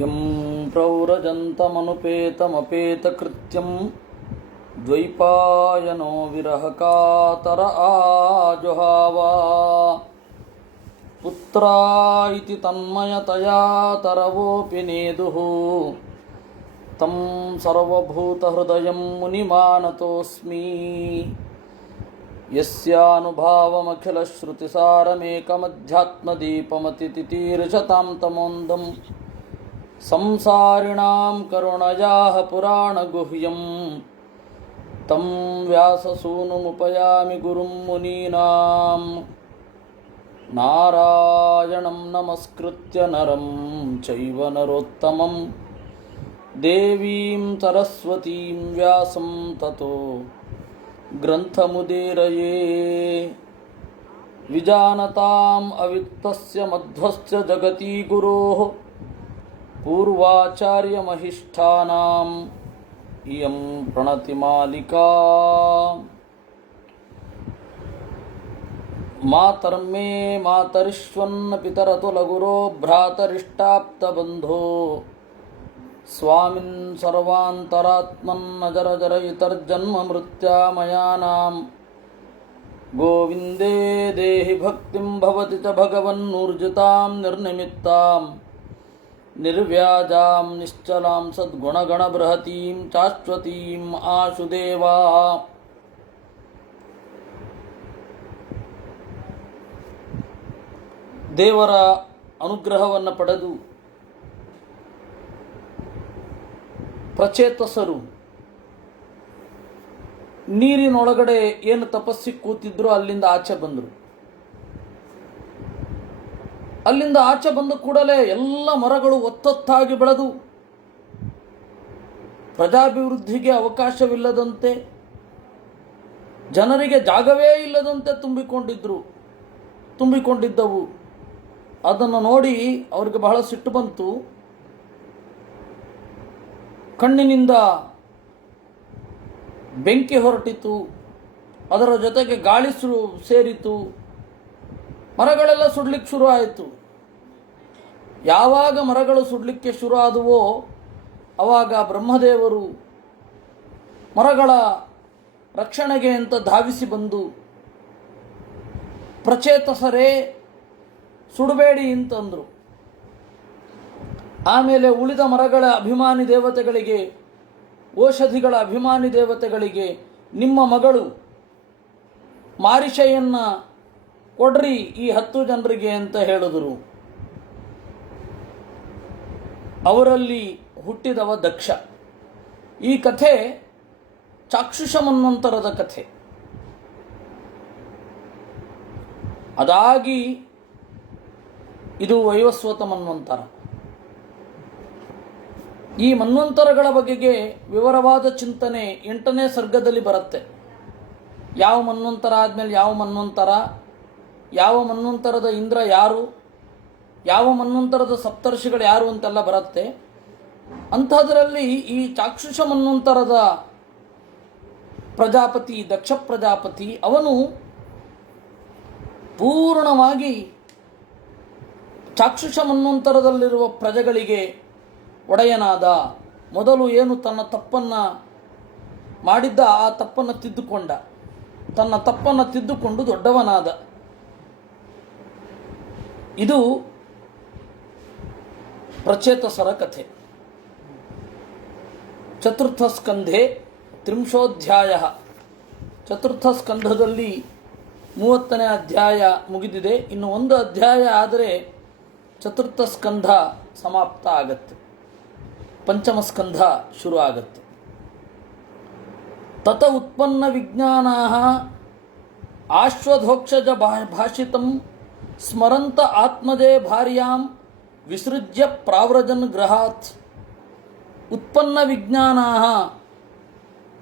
M ಪ್ರವ್ರಜಂತಮನುಪೇತಮಪೇತಕೃತ್ಯಂ ದ್ವೈಪಾಯನೋ ವಿರಹಕಾತರ ಆಜುಹಾವ ಪುತ್ರಾ ಇತಿ ತನ್ಮಯತಯಾ ತರವೋಪಿ ನೇದುಃ ತಂ ಸರ್ವಭೂತಹೃದಯಂ ಮುನಿಮಾನತೋಸ್ಮಿ ಯಸ್ಯಾನುಭಾವಮಖಿಲಶ್ರುತಿಸಾರಮೇಕಮಧ್ಯಾತ್ಮದೀಪಮತಿತಿತೀರ್ಷತಾಂ ತಮೋಂದಂ ಸಂಸಾರಿಣಾಂ ಕರುಣಯಾಃ ಪುರಾಣಗುಹ್ಯಂ ತಂ ವ್ಯಾಸಸೂನುಮುಪಯಾಮಿ ಗುರುಂ ಮುನೀನಾಂ ನಾರಾಯಣಂ ನಮಸ್ಕೃತ್ಯ ನರಂ ಚೈವ ನರೋತ್ತಮಂ ದೇವೀಂ ಸರಸ್ವತೀಂ ವ್ಯಾಸಂ ತತೋ ಗ್ರಂಥಮುದೀರಯೇ ವಿಜಾನತಾಂ ಅವಿತ್ತಸ್ಯ ಮಧ್ವಸ್ಯ ಜಗತಿ ಗುರೋಃ ಪೂರ್ವಾಚಾರ್ಯಮಹಿಷ್ಠಾನಾಂ ಇಯಂ ಪ್ರಣತಿಮಾಲಿಕಾ ಮಾತರ್ಮೇ ಮಾತರಿಷ್ವನ್ನ ಪಿತರತು ಲಗುರೋ ಭ್ರಾತರಿಷ್ಟಾಪ್ತಬಂಧೋ ಸ್ವಾಮಿನ್ ಸರ್ವಾಂತರಾತ್ಮನ್ನಜರಜರಯಿತರ್ಜನ್ಮ ಮೃತ್ಯಾಮಯಾನಾಂ ಗೋವಿಂದೇ ದೇಹಿ ಭಕ್ತಿಂ ಭವತಿ ಚ ಭಗವನ್ನೂರ್ಜಿತಾಂ ನಿರ್ನಿಮಿತ್ತಾಂ ನಿರ್ವ್ಯಾಜಾಂ ನಿಶ್ಚಲಾಂ ಸದ್ಗುಣಗಣಬೃಹತೀಂ ಶಾಶ್ವತೀಂ ಆಶುದೇವಾ. ದೇವರ ಅನುಗ್ರಹವನ್ನು ಪಡೆದು ಪ್ರಚೇತಸರು ನೀರಿನೊಳಗಡೆ ಏನು ತಪಸ್ಸಿ ಕೂತಿದ್ರು ಅಲ್ಲಿಂದ ಆಚೆ ಬಂದರು. ಅಲ್ಲಿಂದ ಆಚೆ ಬಂದ ಕೂಡಲೇ ಎಲ್ಲ ಮರಗಳು ಒತ್ತೊತ್ತಾಗಿ ಬೆಳೆದು ಪ್ರಜಾಭಿವೃದ್ಧಿಗೆ ಅವಕಾಶವಿಲ್ಲದಂತೆ, ಜನರಿಗೆ ಜಾಗವೇ ಇಲ್ಲದಂತೆ ತುಂಬಿಕೊಂಡಿದ್ದವು. ಅದನ್ನು ನೋಡಿ ಅವರಿಗೆ ಬಹಳ ಸಿಟ್ಟು ಬಂತು. ಕಣ್ಣಿನಿಂದ ಬೆಂಕಿ ಹೊರಟಿತು, ಅದರ ಜೊತೆಗೆ ಗಾಳಿ ಸೇರಿತು, ಮರಗಳೆಲ್ಲ ಸುಡ್ಲಿಕ್ಕೆ ಶುರು ಆಯಿತು. ಯಾವಾಗ ಮರಗಳು ಸುಡಲಿಕ್ಕೆ ಶುರು ಆದವೋ ಆವಾಗ ಬ್ರಹ್ಮದೇವರು ಮರಗಳ ರಕ್ಷಣೆಗೆ ಅಂತ ಧಾವಿಸಿ ಬಂದು, ಪ್ರಚೇತಸರೇ ಸುಡಬೇಡಿ ಅಂತಂದರು. ಆಮೇಲೆ ಉಳಿದ ಮರಗಳ ಅಭಿಮಾನಿ ದೇವತೆಗಳಿಗೆ, ಔಷಧಿಗಳ ಅಭಿಮಾನಿ ದೇವತೆಗಳಿಗೆ, ನಿಮ್ಮ ಮಗಳು ಮಾರಿಷೆಯನ್ನು ಕೊಡ್ರಿ ಈ 10 ಜನರಿಗೆ ಅಂತ ಹೇಳಿದರು. ಅವರಲ್ಲಿ ಹುಟ್ಟಿದವ ದಕ್ಷ. ಈ ಕಥೆ ಚಾಕ್ಷುಷ ಮನ್ವಂತರದ ಕಥೆ. ಅದಾಗಿ ಇದು ವೈವಸ್ವತ ಮನ್ವಂತರ. ಈ ಮನ್ವಂತರಗಳ ಬಗೆಗೆ ವಿವರವಾದ ಚಿಂತನೆ 8ನೇ ಸರ್ಗದಲ್ಲಿ ಬರುತ್ತೆ. ಯಾವ ಮನ್ವಂತರ ಆದಮೇಲೆ ಯಾವ ಮನ್ವಂತರ, ಯಾವ ಮನ್ವಂತರದ ಇಂದ್ರ ಯಾರು, ಯಾವ ಮನ್ವಂತರದ ಸಪ್ತರ್ಷಿಗಳು ಯಾರು ಅಂತೆಲ್ಲ ಬರುತ್ತೆ. ಅಂಥದ್ರಲ್ಲಿ ಈ ಚಾಕ್ಷುಷ ಮನ್ವಂತರದ ಪ್ರಜಾಪತಿ ದಕ್ಷ ಪ್ರಜಾಪತಿ, ಅವನು ಪೂರ್ಣವಾಗಿ ಚಾಕ್ಷುಷ ಮನ್ವಂತರದಲ್ಲಿರುವ ಪ್ರಜೆಗಳಿಗೆ ಒಡೆಯನಾದ. ಮೊದಲು ಏನು ತನ್ನ ತಪ್ಪನ್ನು ಮಾಡಿದ್ದ ಆ ತಪ್ಪನ್ನು ತಿದ್ದುಕೊಂಡ, ತನ್ನ ತಪ್ಪನ್ನು ತಿದ್ದುಕೊಂಡು ದೊಡ್ಡವನಾದ. ಇದು ಪ್ರಚೇತಸರ ಕಥೆ. ಚತುರ್ಥ ಸ್ಕಂಧೆ 30 ಚತುರ್ಥ ಸ್ಕಂಧದಲ್ಲಿ 30ನೇ ಅಧ್ಯಾಯ ಮುಗಿದಿದೆ. ಇನ್ನು 1 ಅಧ್ಯಾಯ ಆದರೆ ಚತುರ್ಥ ಸ್ಕಂಧ ಸಮಾಪ್ತ ಆಗತ್ತೆ, ಪಂಚಮ ಸ್ಕಂಧ ಶುರು ಆಗತ್ತೆ. ತತ ಉತ್ಪನ್ನ ವಿಜ್ಞಾನಾಃ ಆಶ್ವಧೋಕ್ಷಜ ಭಾಷಿತಂ ಸ್ಮರಂತ ಆತ್ಮಜೇ ಭಾರ್ಯಾಂ ವಿಸೃಜ್ಯ ಪ್ರಾವ್ರಜನ್ ಗೃಹಾತ್. ಉತ್ಪನ್ನ ವಿಜ್ಞಾನಾಃ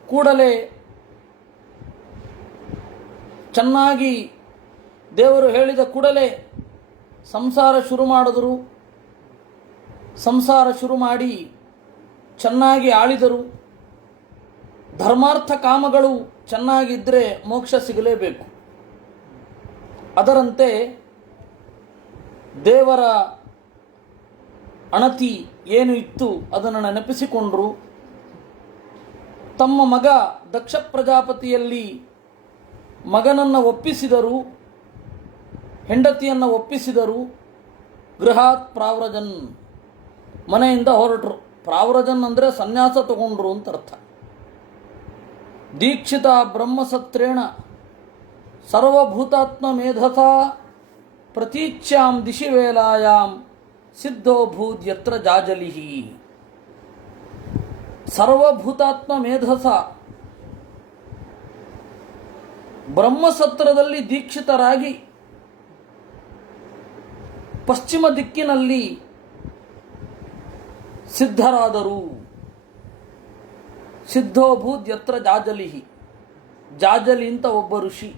ಕೂಡಲೇ ಚೆನ್ನಾಗಿ ದೇವರು ಹೇಳಿದ ಕೂಡಲೇ ಸಂಸಾರ ಶುರು ಮಾಡಿದರು. ಸಂಸಾರ ಶುರು ಮಾಡಿ ಚೆನ್ನಾಗಿ ಆಳಿದರು. ಧರ್ಮಾರ್ಥ ಕಾಮಗಳು ಚೆನ್ನಾಗಿದ್ದರೆ ಮೋಕ್ಷ ಸಿಗಲೇಬೇಕು. ಅದರಂತೆ ದೇವರ ಅಣತಿ ಏನು ಇತ್ತು ಅದನ್ನು ನೆನಪಿಸಿಕೊಂಡರು. ತಮ್ಮ ಮಗ ದಕ್ಷ ಪ್ರಜಾಪತಿಯಲ್ಲಿ ಮಗನನ್ನು ಒಪ್ಪಿಸಿದರು, ಹೆಂಡತಿಯನ್ನು ಒಪ್ಪಿಸಿದರು. ಗೃಹಾತ್ ಪ್ರಾವ್ರಜನ್, ಮನೆಯಿಂದ ಹೊರಟರು. ಪ್ರಾವ್ರಜನ್ ಅಂದರೆ ಸನ್ಯಾಸ ತಗೊಂಡ್ರು ಅಂತ ಅರ್ಥ. ದೀಕ್ಷಿತ ಬ್ರಹ್ಮಸತ್ರೇಣ ಸರ್ವಭೂತಾತ್ಮ ಮೇಧಸ ಪ್ರತೀಚ್ಯಾಂ ದಿಶಿ ವೇಲಾಯಾಂ ಸಿದ್ಧೋಭೂತ್ ಯತ್ರ ಜಾಜಲಿಹಿ. ಸರ್ವಭೂತಾತ್ಮ ಮೇಧಸ, ಬ್ರಹ್ಮಸತ್ರದಲ್ಲಿ ದೀಕ್ಷಿತರಾಗಿ ಪಶ್ಚಿಮ ದಿಕ್ಕಿನಲ್ಲಿ ಸಿದ್ಧರಾದರು. ಸಿದ್ಧೋಭೂತ್ ಯತ್ರ ಜಾಜಲಿಹಿ, ಜಾಜಲಿ ಅಂತ ಒಬ್ಬ ಋಷಿ,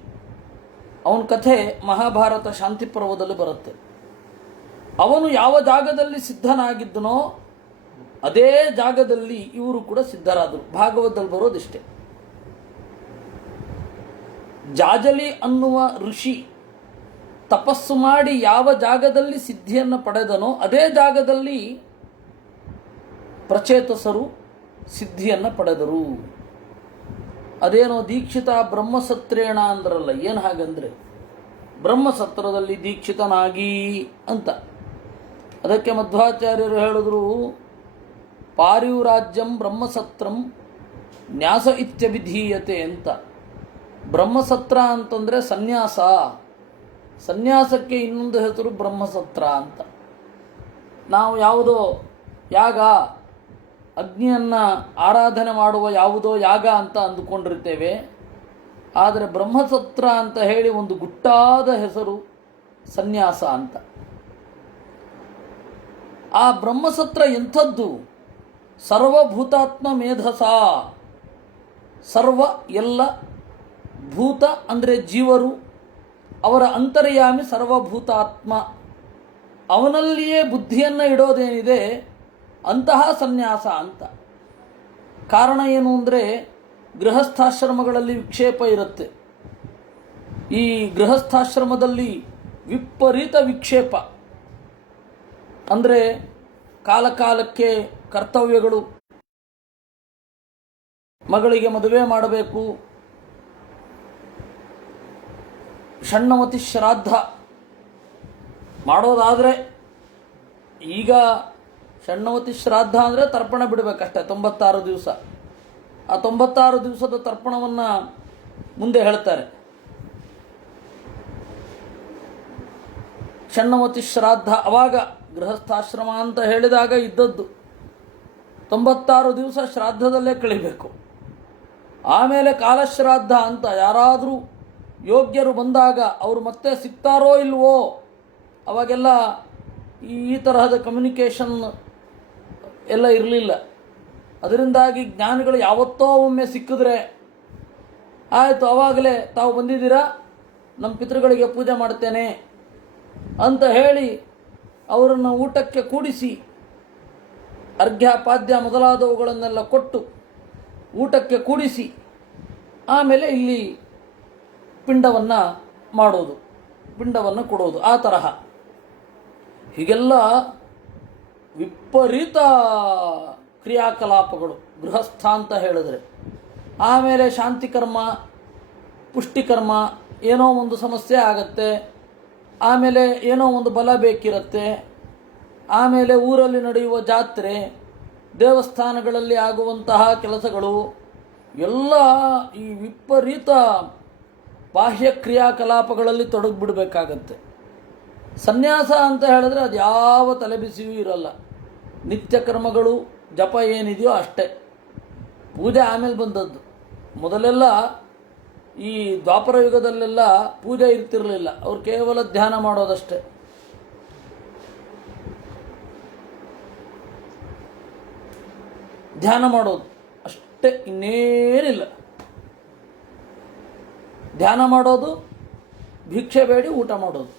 ಅವನ ಕಥೆ ಮಹಾಭಾರತ ಶಾಂತಿ ಪರ್ವದಲ್ಲಿ ಬರುತ್ತೆ. ಅವನು ಯಾವ ಜಾಗದಲ್ಲಿ ಸಿದ್ಧನಾಗಿದ್ದನೋ ಅದೇ ಜಾಗದಲ್ಲಿ ಇವರು ಕೂಡ ಸಿದ್ಧರಾದರು. ಭಾಗವತದಲ್ಲಿ ಬರೋದಿಷ್ಟೇ. ಜಾಜಲಿ ಅನ್ನುವ ಋಷಿ ತಪಸ್ಸು ಮಾಡಿ ಯಾವ ಜಾಗದಲ್ಲಿ ಸಿದ್ಧಿಯನ್ನು ಪಡೆದನೋ ಅದೇ ಜಾಗದಲ್ಲಿ ಪ್ರಚೇತಸರು ಸಿದ್ಧಿಯನ್ನು ಪಡೆದರು. ಅದೇನೋ ದೀಕ್ಷಿತ ಬ್ರಹ್ಮಸತ್ರೇಣ ಅಂದ್ರಲ್ಲ, ಏನು ಹಾಗಂದ್ರೆ ಬ್ರಹ್ಮಸತ್ರದಲ್ಲಿ ದೀಕ್ಷಿತನಾಗಿ ಅಂತ. ಅದಕ್ಕೆ ಮಧ್ವಾಚಾರ್ಯರು ಹೇಳಿದ್ರು, ಪಾರಿವ್ರಾಜ್ಯಂ ಬ್ರಹ್ಮಸತ್ರಂ ನ್ಯಾಸ ಇತ್ಯಭಿಧೀಯತೆ ಅಂತ. ಬ್ರಹ್ಮಸತ್ರ ಅಂತಂದರೆ ಸನ್ಯಾಸ, ಸನ್ಯಾಸಕ್ಕೆ ಇನ್ನೊಂದು ಹೆಸರು ಬ್ರಹ್ಮಸತ್ರ ಅಂತ. ನಾವು ಯಾವುದೋ ಯಾಗ, ಅಗ್ನಿಯನ್ನು ಆರಾಧನೆ ಮಾಡುವ ಯಾವುದೋ ಯಾಗ ಅಂತ ಅಂದುಕೊಂಡಿರ್ತೇವೆ. ಆದರೆ ಬ್ರಹ್ಮಸತ್ರ ಅಂತ ಹೇಳಿ ಒಂದು ಗುಟ್ಟಾದ ಹೆಸರು ಸನ್ಯಾಸ ಅಂತ. ಆ ಬ್ರಹ್ಮಸತ್ರ ಎಂಥದ್ದು? ಸರ್ವಭೂತಾತ್ಮ ಮೇಧಸ, ಸರ್ವ ಎಲ್ಲ, ಭೂತ ಅಂದರೆ ಜೀವರು, ಅವರ ಅಂತರ್ಯಾಮಿ ಸರ್ವಭೂತಾತ್ಮ, ಅವನಲ್ಲಿಯೇ ಬುದ್ಧಿಯನ್ನು ಇಡೋದೇನಿದೆ ಅಂತಹ ಸನ್ಯಾಸ ಅಂತ. ಕಾರಣ ಏನು ಅಂದರೆ ಗೃಹಸ್ಥಾಶ್ರಮಗಳಲ್ಲಿ ವಿಕ್ಷೇಪ ಇರುತ್ತೆ. ಈ ಗೃಹಸ್ಥಾಶ್ರಮದಲ್ಲಿ ವಿಪರೀತ ವಿಕ್ಷೇಪ ಅಂದರೆ ಕಾಲಕಾಲಕ್ಕೆ ಕರ್ತವ್ಯಗಳು, ಮಗಳಿಗೆ ಮದುವೆ ಮಾಡಬೇಕು, ಷಣ್ಣವತಿ ಶ್ರಾದ್ದ ಮಾಡೋದಾದರೆ, ಈಗ ಷಣ್ಣವತಿ ಶ್ರಾದ್ದ ಅಂದರೆ ತರ್ಪಣ ಬಿಡಬೇಕಷ್ಟೆ 96 ದಿವಸ. ಆ 96 ದಿವಸದ ತರ್ಪಣವನ್ನು ಮುಂದೆ ಹೇಳ್ತಾರೆ. ಷಣ್ಣವತಿ ಶ್ರಾದ್ದ ಅವಾಗ ಗೃಹಸ್ಥಾಶ್ರಮ ಅಂತ ಹೇಳಿದಾಗ ಇದ್ದದ್ದು 96 ದಿವಸ ಶ್ರಾದ್ದದಲ್ಲೇ ಕಳಿಬೇಕು. ಆಮೇಲೆ ಕಾಲಶ್ರಾದ್ದ ಅಂತ, ಯಾರಾದರೂ ಯೋಗ್ಯರು ಬಂದಾಗ ಅವರು ಮತ್ತೆ ಸಿಗ್ತಾರೋ ಇಲ್ವೋ, ಅವಾಗೆಲ್ಲ ಈ ತರಹದ ಕಮ್ಯುನಿಕೇಷನ್ ಎಲ್ಲ ಇರಲಿಲ್ಲ. ಅದರಿಂದಾಗಿ ಜ್ಞಾನಿಗಳು ಯಾವತ್ತೋ ಒಮ್ಮೆ ಸಿಕ್ಕಿದ್ರೆ ಆಯಿತು, ಆವಾಗಲೇ ತಾವು ಬಂದಿದ್ದೀರಾ, ನಮ್ಮ ಪಿತೃಗಳಿಗೆ ಪೂಜೆ ಮಾಡ್ತೇನೆ ಅಂತ ಹೇಳಿ ಅವರನ್ನು ಊಟಕ್ಕೆ ಕೂಡಿಸಿ ಅರ್ಘ್ಯ ಪಾದ್ಯ ಮೊದಲಾದವುಗಳನ್ನೆಲ್ಲ ಕೊಟ್ಟು ಊಟಕ್ಕೆ ಕೂಡಿಸಿ ಆಮೇಲೆ ಇಲ್ಲಿ ಪಿಂಡವನ್ನು ಮಾಡೋದು, ಪಿಂಡವನ್ನು ಕೊಡೋದು, ಆ ತರಹ. ಹೀಗೆಲ್ಲ ವಿಪರೀತ ಕ್ರಿಯಾಕಲಾಪಗಳು ಗೃಹಸ್ಥ ಅಂತ ಹೇಳಿದ್ರೆ. ಆಮೇಲೆ ಶಾಂತಿಕರ್ಮ, ಪುಷ್ಟಿಕರ್ಮ, ಏನೋ ಒಂದು ಸಮಸ್ಯೆ ಆಗತ್ತೆ, ಆಮೇಲೆ ಏನೋ ಒಂದು ಬಲ ಬೇಕಿರುತ್ತೆ, ಆಮೇಲೆ ಊರಲ್ಲಿ ನಡೆಯುವ ಜಾತ್ರೆ, ದೇವಸ್ಥಾನಗಳಲ್ಲಿ ಆಗುವಂತಹ ಕೆಲಸಗಳು ಎಲ್ಲ ಈ ವಿಪರೀತ ಬಾಹ್ಯ ಕ್ರಿಯಾಕಲಾಪಗಳಲ್ಲಿ ತೊಡಗಿಬಿಡಬೇಕಾಗತ್ತೆ. ಸನ್ಯಾಸ ಅಂತ ಹೇಳಿದ್ರೆ ಅದು ಯಾವ ತಲೆಬಿಸಿಯೂ ಇರಲ್ಲ. ನಿತ್ಯ ಕರ್ಮಗಳು, ಜಪ ಏನಿದೆಯೋ ಅಷ್ಟೇ. ಪೂಜೆ ಆಮೇಲೆ ಬಂದದ್ದು. ಮೊದಲೆಲ್ಲ ಈ ದ್ವಾಪರ ಯುಗದಲ್ಲೆಲ್ಲ ಪೂಜೆ ಇರ್ತಿರಲಿಲ್ಲ, ಅವ್ರು ಕೇವಲ ಧ್ಯಾನ ಮಾಡೋದಷ್ಟೇ. ಧ್ಯಾನ ಮಾಡೋದು ಅಷ್ಟೇ, ಇನ್ನೇನಿಲ್ಲ. ಧ್ಯಾನ ಮಾಡೋದು, ಭಿಕ್ಷೆ ಬೇಡಿ ಊಟ ಮಾಡೋದು,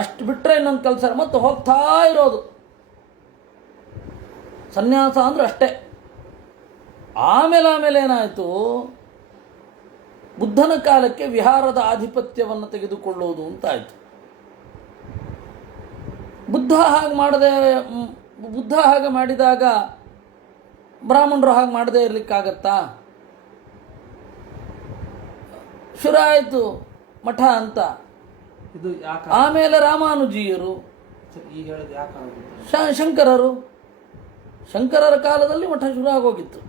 ಅಷ್ಟು ಬಿಟ್ಟರೆ ಇನ್ನೊಂದು ಕೆಲಸ ಮತ್ತೆ ಹೋಗ್ತಾ ಇರೋದು. ಸನ್ಯಾಸ ಅಂದ್ರೆ ಅಷ್ಟೇ. ಆಮೇಲೆ ಏನಾಯಿತು, ಬುದ್ಧನ ಕಾಲಕ್ಕೆ ವಿಹಾರದ ಆಧಿಪತ್ಯವನ್ನು ತೆಗೆದುಕೊಳ್ಳುವುದು ಅಂತ ಆಯಿತು. ಬುದ್ಧ ಹಾಗೆ ಮಾಡದೆ ಬುದ್ಧ ಹಾಗೆ ಮಾಡಿದಾಗ ಬ್ರಾಹ್ಮಣರು ಹಾಗೆ ಮಾಡದೇ ಇರಲಿಕ್ಕಾಗತ್ತಾ? ಶುರು ಆಯಿತು ಮಠ ಅಂತ. ಇದು ಯಾಕೆ ಆಮೇಲೆ ರಾಮಾನುಜೀಯರು, ಈಗ ಹೇಳಿದ ಯಾಕೆ ಶಂಕರರ ಕಾಲದಲ್ಲಿ ಮಠ ಶುರು ಆಗೋಗಿತ್ತು.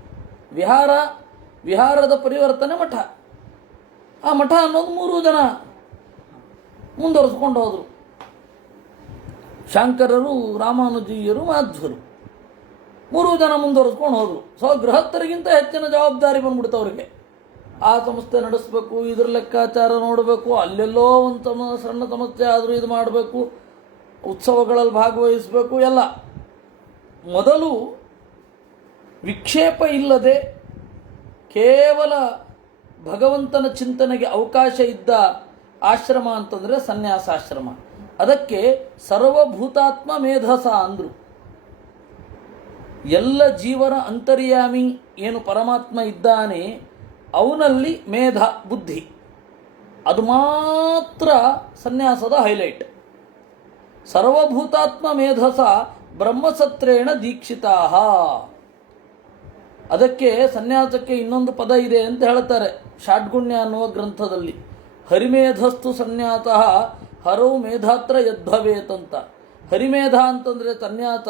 ವಿಹಾರದ ಪರಿವರ್ತನೆ ಮಠ. ಆ ಮಠ ಅನ್ನೋದು 3 ಜನ ಮುಂದುವರಿಸ್ಕೊಂಡು ಹೋದರು. ಶಂಕರರು, ರಾಮಾನುಜೀಯರು, ಮಾಧ್ವರು 3 ಜನ ಮುಂದುವರಿಸ್ಕೊಂಡು ಹೋದರು. ಗೃಹಸ್ಥರಿಗಿಂತ ಹೆಚ್ಚಿನ ಜವಾಬ್ದಾರಿ ಬಂದ್ಬಿಡ್ತು ಅವರಿಗೆ. ಆ ಸಂಸ್ಥೆ ನಡೆಸಬೇಕು, ಇದ್ರ ಲೆಕ್ಕಾಚಾರ ನೋಡಬೇಕು, ಅಲ್ಲೆಲ್ಲೋ ಒಂದು ಸಣ್ಣ ಸಮಸ್ಯೆ ಆದರೂ ಇದು ಮಾಡಬೇಕು, ಉತ್ಸವಗಳಲ್ಲಿ ಭಾಗವಹಿಸಬೇಕು ಎಲ್ಲ. ಮೊದಲು ವಿಕ್ಷೇಪ ಇಲ್ಲದೆ ಕೇವಲ ಭಗವಂತನ ಚಿಂತನೆಗೆ ಅವಕಾಶ ಇದ್ದ ಆಶ್ರಮ ಅಂತಂದರೆ ಸನ್ಯಾಸಾಶ್ರಮ. ಅದಕ್ಕೆ ಸರ್ವಭೂತಾತ್ಮ ಮೇಧಸ ಅಂದರು. ಎಲ್ಲ ಜೀವನ ಅಂತರ್ಯಾಮಿ ಏನು ಪರಮಾತ್ಮ ಇದ್ದಾನೆ ಅವನಲ್ಲಿ ಮೇಧ ಬುದ್ಧಿ, ಅದು ಮಾತ್ರ ಸನ್ಯಾಸದ ಹೈಲೈಟ್. ಸರ್ವಭೂತಾತ್ಮ ಮೇಧಸ ಬ್ರಹ್ಮಸತ್ರೇಣ ದೀಕ್ಷಿತಾ. ಅದಕ್ಕೆ ಸನ್ಯಾಸಕ್ಕೆ ಇನ್ನೊಂದು ಪದ ಇದೆ ಅಂತ ಹೇಳ್ತಾರೆ ಷಾಡ್ಗುಣ್ಯ ಅನ್ನುವ ಗ್ರಂಥದಲ್ಲಿ. ಹರಿಮೇಧಸ್ತು ಸನ್ಯಾಸ ಹರೌ ಮೇಧಾತ್ರ ಯದ್ಭವೇತಂತ. ಹರಿಮೇಧ ಅಂತಂದರೆ ಸನ್ಯಾಸ.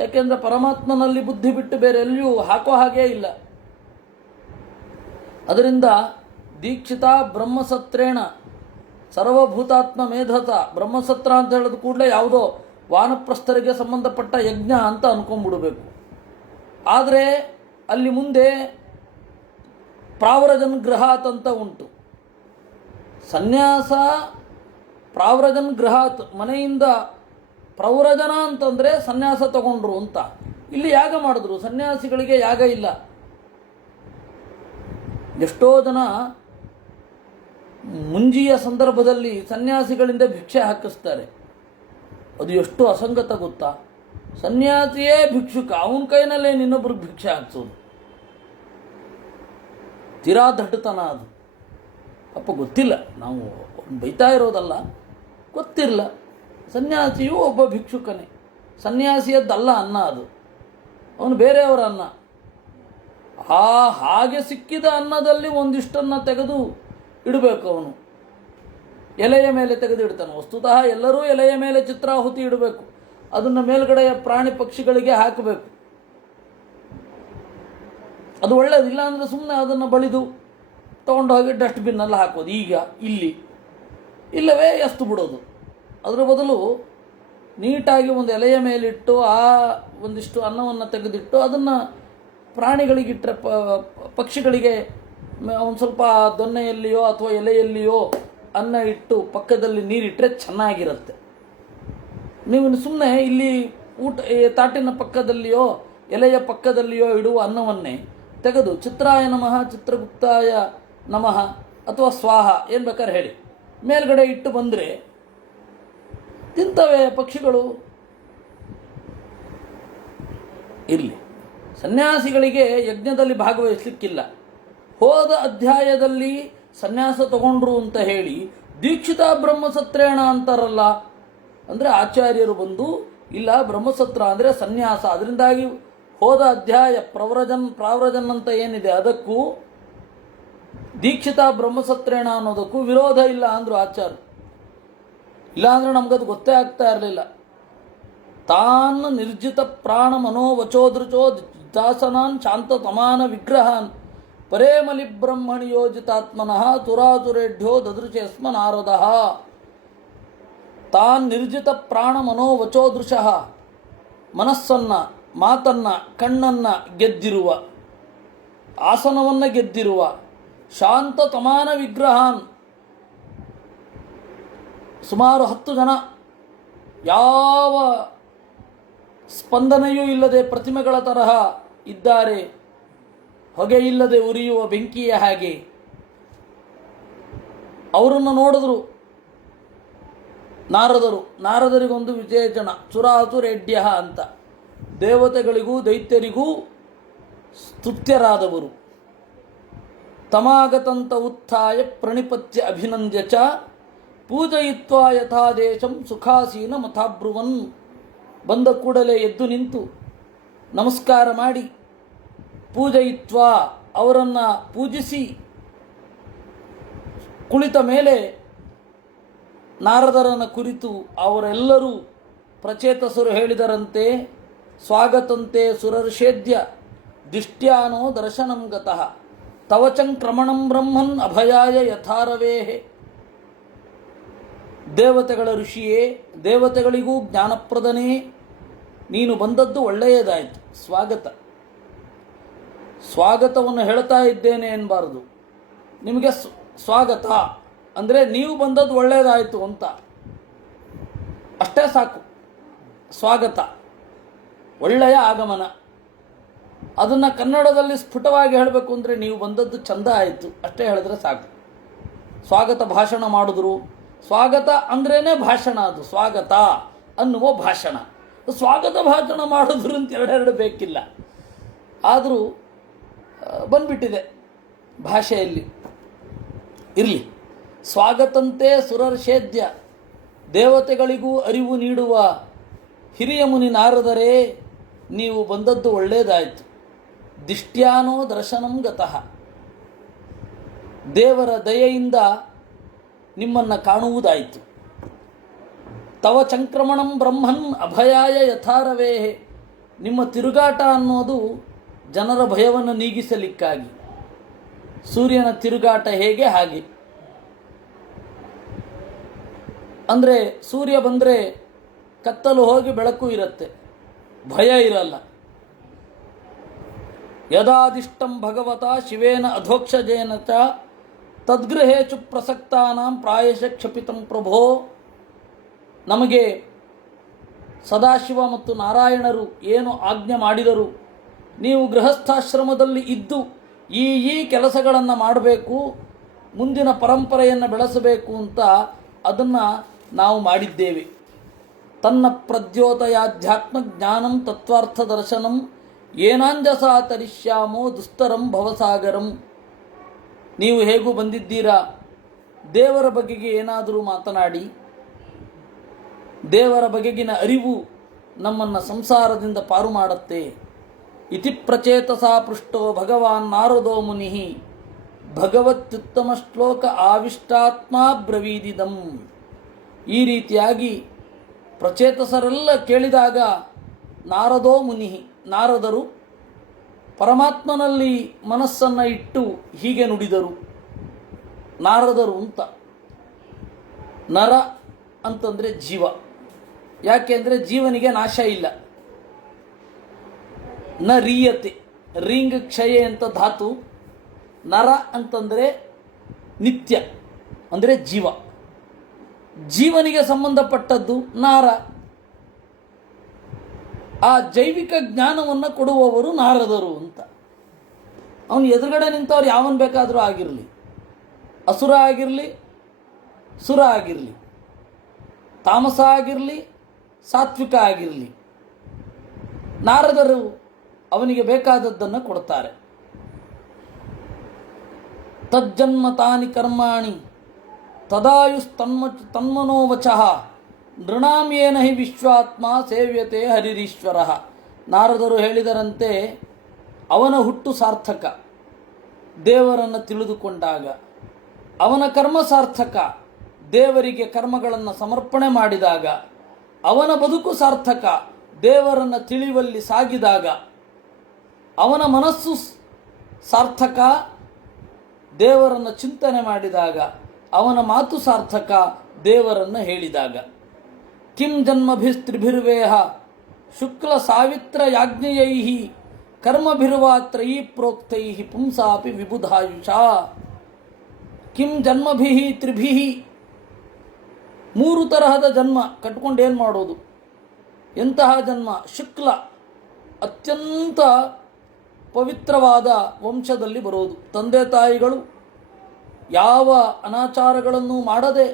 ಯಾಕೆಂದರೆ ಪರಮಾತ್ಮನಲ್ಲಿ ಬುದ್ಧಿ ಬಿಟ್ಟು ಬೇರೆ ಎಲ್ಲಿಯೂ ಹಾಕೋ ಹಾಗೇ ಇಲ್ಲ. ಅದರಿಂದ ದೀಕ್ಷಿತ ಬ್ರಹ್ಮಸತ್ರೇಣ ಸರ್ವಭೂತಾತ್ಮ ಮೇಧಸ. ಬ್ರಹ್ಮಸತ್ರ ಅಂತ ಹೇಳಿದ ಕೂಡಲೇ ಯಾವುದೋ ವಾನಪ್ರಸ್ಥರಿಗೆ ಸಂಬಂಧಪಟ್ಟ ಯಜ್ಞ ಅಂತ ಅನ್ಕೊಂಡ್ಬಿಡಬೇಕು. ಆದರೆ ಅಲ್ಲಿ ಮುಂದೆ ಪ್ರಾವ್ರಜನ್ ಗೃಹಾತ್ ಅಂತ ಉಂಟು. ಸನ್ಯಾಸ ಪ್ರಾವ್ರಜನ್ ಗೃಹಾತ್, ಮನೆಯಿಂದ ಪ್ರವ್ರಜನ ಅಂತಂದರೆ ಸನ್ಯಾಸ ತಗೊಂಡ್ರು ಅಂತ. ಇಲ್ಲಿ ಯಾಗ ಮಾಡಿದ್ರು, ಸನ್ಯಾಸಿಗಳಿಗೆ ಯಾಗ ಇಲ್ಲ. ಎಷ್ಟೋ ಜನ ಮುಂಜಿಯ ಸಂದರ್ಭದಲ್ಲಿ ಸನ್ಯಾಸಿಗಳಿಂದ ಭಿಕ್ಷೆ ಹಾಕಿಸ್ತಾರೆ. ಅದು ಎಷ್ಟು ಅಸಂಗತ ಗೊತ್ತಾ? ಸನ್ಯಾಸಿಯೇ ಭಿಕ್ಷುಕ, ಅವನ ಕೈನಲ್ಲೇ ಇನ್ನೊಬ್ರಿಗೆ ಭಿಕ್ಷೆ ಹಾಕ್ಸೋದು ತೀರಾ ದಡ್ಡತನ. ಅದು ಅಪ್ಪ ಗೊತ್ತಿಲ್ಲ, ನಾವು ಬೈತಾ ಇರೋದಲ್ಲ, ಗೊತ್ತಿರಲ್ಲ. ಸನ್ಯಾಸಿಯೂ ಒಬ್ಬ ಭಿಕ್ಷುಕನೇ. ಸನ್ಯಾಸಿಯದ್ದಲ್ಲ ಅನ್ನ, ಅದು ಅವನು ಬೇರೆಯವರ ಅನ್ನ. ಹಾಗೆ ಸಿಕ್ಕಿದ ಅನ್ನದಲ್ಲಿ ಒಂದಿಷ್ಟನ್ನು ತೆಗೆದು ಇಡಬೇಕು. ಅವನು ಎಲೆಯ ಮೇಲೆ ತೆಗೆದು ಇಡ್ತಾನೆ. ವಸ್ತುತಃ ಎಲ್ಲರೂ ಎಲೆಯ ಮೇಲೆ ಚಿತ್ರಾಹುತಿ ಇಡಬೇಕು. ಅದನ್ನು ಮೇಲ್ಗಡೆಯ ಪ್ರಾಣಿ ಪಕ್ಷಿಗಳಿಗೆ ಹಾಕಬೇಕು. ಅದು ಒಳ್ಳೆಯದಿಲ್ಲ ಅಂದರೆ ಸುಮ್ಮನೆ ಅದನ್ನು ಬಳಿದು ತೊಗೊಂಡು ಹೋಗಿ ಡಸ್ಟ್ಬಿನ್ನಲ್ಲಿ ಹಾಕೋದು. ಈಗ ಇಲ್ಲವೇ ಎಸ್ತು ಬಿಡೋದು. ಅದರ ಬದಲು ನೀಟಾಗಿ ಒಂದು ಎಲೆಯ ಮೇಲಿಟ್ಟು ಆ ಒಂದಿಷ್ಟು ಅನ್ನವನ್ನು ತೆಗೆದಿಟ್ಟು ಅದನ್ನು ಪ್ರಾಣಿಗಳಿಗಿಟ್ಟರೆ, ಪಕ್ಷಿಗಳಿಗೆ ಒಂದು ಸ್ವಲ್ಪ ದೊನ್ನೆಯಲ್ಲಿಯೋ ಅಥವಾ ಎಲೆಯಲ್ಲಿಯೋ ಅನ್ನ ಇಟ್ಟು ಪಕ್ಕದಲ್ಲಿ ನೀರಿಟ್ಟರೆ ಚೆನ್ನಾಗಿರುತ್ತೆ. ನೀವು ಸುಮ್ಮನೆ ಇಲ್ಲಿ ತಾಟಿನ ಪಕ್ಕದಲ್ಲಿಯೋ ಎಲೆಯ ಪಕ್ಕದಲ್ಲಿಯೋ ಇಡುವ ಅನ್ನವನ್ನೇ ತೆಗೆದು ಚಿತ್ರಾಯ ನಮಃ, ಚಿತ್ರಗುಪ್ತಾಯ ನಮಃ ಅಥವಾ ಸ್ವಾಹ ಏನು ಬೇಕಾದ್ರೆ ಹೇಳಿ ಮೇಲ್ಗಡೆ ಇಟ್ಟು ಬಂದರೆ ತಿಂತವೆ ಪಕ್ಷಿಗಳು. ಇರಲಿ, ಸನ್ಯಾಸಿಗಳಿಗೆ ಯಜ್ಞದಲ್ಲಿ ಭಾಗವಹಿಸಲಿಕ್ಕಿಲ್ಲ. ಹೋದ ಅಧ್ಯಾಯದಲ್ಲಿ ಸನ್ಯಾಸ ತಗೊಂಡ್ರು ಅಂತ ಹೇಳಿ ದೀಕ್ಷಿತ ಬ್ರಹ್ಮಸತ್ರೇಣ ಅಂತಾರಲ್ಲ. ಅಂದರೆ ಆಚಾರ್ಯರು ಬಂದು ಇಲ್ಲ ಬ್ರಹ್ಮಸತ್ರ ಅಂದರೆ ಸನ್ಯಾಸ. ಅದರಿಂದಾಗಿ ಹೋದ ಅಧ್ಯಾಯ ಪ್ರಾವ್ರಜನ್ ಅಂತ ಏನಿದೆ ಅದಕ್ಕೂ ದೀಕ್ಷಿತ ಬ್ರಹ್ಮಸತ್ರೇಣ ಅನ್ನೋದಕ್ಕೂ ವಿರೋಧ ಇಲ್ಲ ಅಂದರು ಆಚಾರ್ಯ. ಇಲ್ಲಾಂದರೆ ನಮಗದು ಗೊತ್ತೇ ಆಗ್ತಾ ಇರಲಿಲ್ಲ. ತಾನ್ ನಿರ್ಜಿತ ಪ್ರಾಣ ಮನೋವಚೋದೃಚೋ ದಾಸನಾನ್ ಶಾಂತ ತಮಾನ ವಿಗ್ರಹಾನ್ ಪರೇಮಲಿ ಬ್ರಹ್ಮಣಿ ಯೋಜಿತಾತ್ಮನಃ ತುರಾತುರೇಢ್ಯೋ ದದೃಶಸ್ಮ ನಾರದ. ತಾನ್ ನಿರ್ಜಿತ ಪ್ರಾಣ ಮನೋವಚೋದೃಶಃ, ಮನಸ್ಸನ್ನು, ಮಾತನ್ನು, ಕಣ್ಣನ್ನು ಗೆದ್ದಿರುವ, ಆಸನವನ್ನು ಗೆದ್ದಿರುವ, ಶಾಂತ ತಮಾನ ವಿಗ್ರಹಾನ್, ಸುಮಾರು 10 ಜನ, ಯಾವ ಸ್ಪಂದನೆಯೂ ಇಲ್ಲದೆ ಪ್ರತಿಮೆಗಳ ತರಹ ಇದ್ದಾರೆ, ಹೊಗೆಯಿಲ್ಲದೆ ಉರಿಯುವ ಬೆಂಕಿಯ ಹಾಗೆ. ಅವರನ್ನು ನೋಡಿದ್ರು ನಾರದರಿಗೊಂದು ವಿಶೇಷಣ ಸುರಾಸುರೇಢ್ಯ ಅಂತ. ದೇವತೆಗಳಿಗೂ ದೈತ್ಯರಿಗೂ ಸ್ತುತ್ಯರಾದವರು. ತಮಾಗತಂತ ಉತ್ಥಾಯ ಪ್ರಣಿಪತ್ಯ ಅಭಿನಂದ್ಯ ಚ ಪೂಜಯಿತ್ವಾ ಯಥಾದೇಶಂ ಸುಖಾಸೀನ ಮಥಾಬ್ರುವನ್ ಬಂದ ಕೂಡಲೇ ಎದ್ದು ನಿಂತು ನಮಸ್ಕಾರ ಮಾಡಿ ಪೂಜಯಿತ್ವಾ ಅವರನ್ನು ಪೂಜಿಸಿ ಕುಳಿತ ಮೇಲೆ ನಾರದರನ್ನು ಕುರಿತು ಅವರೆಲ್ಲರೂ ಪ್ರಚೇತಸರು ಹೇಳಿದರಂತೆ ಸ್ವಾಗತಂತೆ ಸುರರ್ಷೇದ್ಯ ದಿಷ್ಟ್ಯಾನೋ ದರ್ಶನಂ ಗತಃ ತವಚಂಕ್ರಮಣಂ ಬ್ರಹ್ಮನ್ ಅಭಯಾಯ ಯಥಾರವೇಹೆ. ದೇವತೆಗಳ ಋಷಿಯೇ, ದೇವತೆಗಳಿಗೂ ಜ್ಞಾನಪ್ರದನೇ, ನೀನು ಬಂದದ್ದು ಒಳ್ಳೆಯದಾಯಿತು. ಸ್ವಾಗತವನ್ನು ಹೇಳ್ತಾ ಇದ್ದೇನೆ ಎನ್ನಬಾರದು. ನಿಮಗೆ ಸ್ವಾಗತ ಅಂದರೆ ನೀವು ಬಂದದ್ದು ಒಳ್ಳೆಯದಾಯಿತು ಅಂತ ಅಷ್ಟೇ ಸಾಕು. ಸ್ವಾಗತ ಒಳ್ಳೆಯ ಆಗಮನ. ಅದನ್ನು ಕನ್ನಡದಲ್ಲಿ ಸ್ಫುಟವಾಗಿ ಹೇಳಬೇಕು ಅಂದರೆ ನೀವು ಬಂದದ್ದು ಚಂದ ಆಯಿತು ಅಷ್ಟೇ ಹೇಳಿದ್ರೆ ಸಾಕು. ಸ್ವಾಗತ ಭಾಷಣ ಮಾಡಿದ್ರು. ಸ್ವಾಗತ ಅಂದ್ರೇ ಭಾಷಣ. ಅದು ಸ್ವಾಗತ ಅನ್ನುವ ಭಾಷಣ. ಸ್ವಾಗತ ಭಾಷಣ ಮಾಡಿದ್ರು ಅಂತ ಎರಡೆರಡು ಬೇಕಿಲ್ಲ. ಆದರೂ ಬಂದ್ಬಿಟ್ಟಿದೆ ಭಾಷೆಯಲ್ಲಿ. ಇರಲಿ. ಸ್ವಾಗತಂತೆ ಸುರರ್ಷೇದ್ಯ, ದೇವತೆಗಳಿಗೂ ಅರಿವು ನೀಡುವ ಹಿರಿಯ ಮುನಿ ನಾರದರೇ, ನೀವು ಬಂದದ್ದು ಒಳ್ಳೆಯದಾಯಿತು. ದಿಷ್ಟ್ಯಾನೋ ದರ್ಶನಂ ಗತಃ, ದೇವರ ದಯೆಯಿಂದ ನಿಮ್ಮನ್ನು ಕಾಣುವುದಾಯಿತು. ತವ ಚಂಕ್ರಮಣಂ ಬ್ರಹ್ಮನ್ ಅಭಯಾಯ ಯಥಾರವೇಹೆ, ನಿಮ್ಮ ತಿರುಗಾಟ ಅನ್ನೋದು ಜನರ ಭಯವನ್ನು ನೀಗಿಸಲಿಕ್ಕಾಗಿ. ಸೂರ್ಯನ ತಿರುಗಾಟ ಹೇಗೆ ಹಾಗೆ. ಅಂದರೆ ಸೂರ್ಯ ಬಂದರೆ ಕತ್ತಲು ಹೋಗಿ ಬೆಳಕು ಇರುತ್ತೆ, ಭಯ ಇರಲ್ಲ. ಯದಾದಿಷ್ಟಂ ಭಗವತ ಶಿವೇನ ಅಧೋಕ್ಷಜೇನ ಚ ತದ್ಗೃಹೇಚು ಪ್ರಸಕ್ತಾನಾಂ ಪ್ರಾಯಶ ಕ್ಷಪಿತಂ ಪ್ರಭೋ. ನಮಗೆ ಸದಾಶಿವ ಮತ್ತು ನಾರಾಯಣರು ಏನು ಆಜ್ಞೆ ಮಾಡಿದರು, ನೀವು ಗೃಹಸ್ಥಾಶ್ರಮದಲ್ಲಿ ಇದ್ದು ಈ ಕೆಲಸಗಳನ್ನು ಮಾಡಬೇಕು, ಮುಂದಿನ ಪರಂಪರೆಯನ್ನು ಬೆಳೆಸಬೇಕು ಅಂತ ಅದನ್ನು ನಾವು ಮಾಡಿದ್ದೇವೆ. ತನ್ನ ಪ್ರದ್ಯೋತಯಾಧ್ಯಾತ್ಮ ಜ್ಞಾನಂ ತತ್ವಾರ್ಥ ದರ್ಶನಂ ಏನಾಂಜಸ ತರಿಷ್ಯಾಮೋ ದುಸ್ತರಂ ಭವಸಾಗರಂ. ನೀವು ಹೇಗೂ ಬಂದಿದ್ದೀರಾ, ದೇವರ ಬಗೆಗೆ ಏನಾದರೂ ಮಾತನಾಡಿ. ದೇವರ ಬಗೆಗಿನ ಅರಿವು ನಮ್ಮನ್ನು ಸಂಸಾರದಿಂದ ಪಾರು ಮಾಡುತ್ತೆ. ಇತಿ ಪ್ರಚೇತಸಾ ಪೃಷ್ಟೋ ಭಗವಾನ್ ನಾರದೋ ಮುನಿ ಭಗವತ್ಯುತ್ತಮ ಶ್ಲೋಕ ಆವಿಷ್ಟಾತ್ಮ ಬ್ರವೀದಿದಂ. ಈ ರೀತಿಯಾಗಿ ಪ್ರಚೇತಸರೆಲ್ಲ ಕೇಳಿದಾಗ ನಾರದೋ ಮುನಿ, ನಾರದರು ಪರಮಾತ್ಮನಲ್ಲಿ ಮನಸ್ಸನ್ನು ಇಟ್ಟು ಹೀಗೆ ನುಡಿದರು. ನಾರದರು ಅಂತ. ನರ ಅಂತಂದರೆ ಜೀವ. ಯಾಕೆ ಅಂದರೆ ಜೀವನಿಗೆ ನಾಶ ಇಲ್ಲ. ನ ರೀಯತೆ, ರಿಂಗ್ ಕ್ಷಯ ಅಂತ ಧಾತು. ನರ ಅಂತಂದರೆ ನಿತ್ಯ ಅಂದರೆ ಜೀವ. ಜೀವನಿಗೆ ಸಂಬಂಧಪಟ್ಟದ್ದು ನಾರ. ಆ ಜೈವಿಕ ಜ್ಞಾನವನ್ನು ಕೊಡುವವರು ನಾರದರು ಅಂತ. ಅವನು ಎದುರುಗಡೆ ನಿಂತವ್ರು ಯಾವನ್ ಬೇಕಾದರೂ ಆಗಿರಲಿ, ಅಸುರ ಆಗಿರಲಿ, ಸುರ ಆಗಿರಲಿ, ತಾಮಸ ಆಗಿರಲಿ, ಸಾತ್ವಿಕ ಆಗಿರಲಿ, ನಾರದರು ಅವನಿಗೆ ಬೇಕಾದದ್ದನ್ನು ಕೊಡ್ತಾರೆ. ತಜ್ಜನ್ಮ ತಾನಿ ಕರ್ಮಾಣಿ ತದಾಯುಸ್ತನ್ಮನೋವಚಃ ನೃಣಾಮ್ಯೇನ ಹಿ ವಿಶ್ವಾತ್ಮ ಸೇವ್ಯತೆ ಹರಿರೀಶ್ವರ. ನಾರದರು ಹೇಳಿದರಂತೆ, ಅವನ ಹುಟ್ಟು ಸಾರ್ಥಕ ದೇವರನ್ನು ತಿಳಿದುಕೊಂಡಾಗ, ಅವನ ಕರ್ಮ ಸಾರ್ಥಕ ದೇವರಿಗೆ ಕರ್ಮಗಳನ್ನು ಸಮರ್ಪಣೆ ಮಾಡಿದಾಗ, ಅವನ ಬದುಕು ಸಾರ್ಥಕ ದೇವರನ್ನು ತಿಳಿಯುವಲ್ಲಿ ಸಾಗಿದಾಗ, ಅವನ ಮನಸ್ಸು ಸಾರ್ಥಕ ದೇವರನ್ನು ಚಿಂತನೆ ಮಾಡಿದಾಗ, ಅವನ ಮಾತು ಸಾರ್ಥಕ ದೇವರನ್ನು ಹೇಳಿದಾಗ. ಕಿಂ ಜನ್ಮಭಿಸ್ತ್ರಿಭಿರ್ವೇಹ ಶುಕ್ಲ ಸಾವಿತ್ರ ಯಾಜ್ಞೆಯೈ ಕರ್ಮಭಿರ್ವಾ ತ್ರಯೀ ಪ್ರೋಕ್ತೈ ಪುಂಸಾಪಿ ವಿಬುಧಾಯುಷ. ಕಿಂ ಜನ್ಮಭಿ ತ್ರಿಭಿ, ಮೂರು ತರಹದ ಜನ್ಮ ಕಟ್ಕೊಂಡು ಏನು ಮಾಡೋದು? ಎಂತಹ ಜನ್ಮ? ಶುಕ್ಲ, ಅತ್ಯಂತ ಪವಿತ್ರವಾದ ವಂಶದಲ್ಲಿ ಬರೋದು. ತಂದೆ ತಾಯಿಗಳು ಯಾವ ಅನಾಚಾರಗಳನ್ನು ಮಾಡದೆ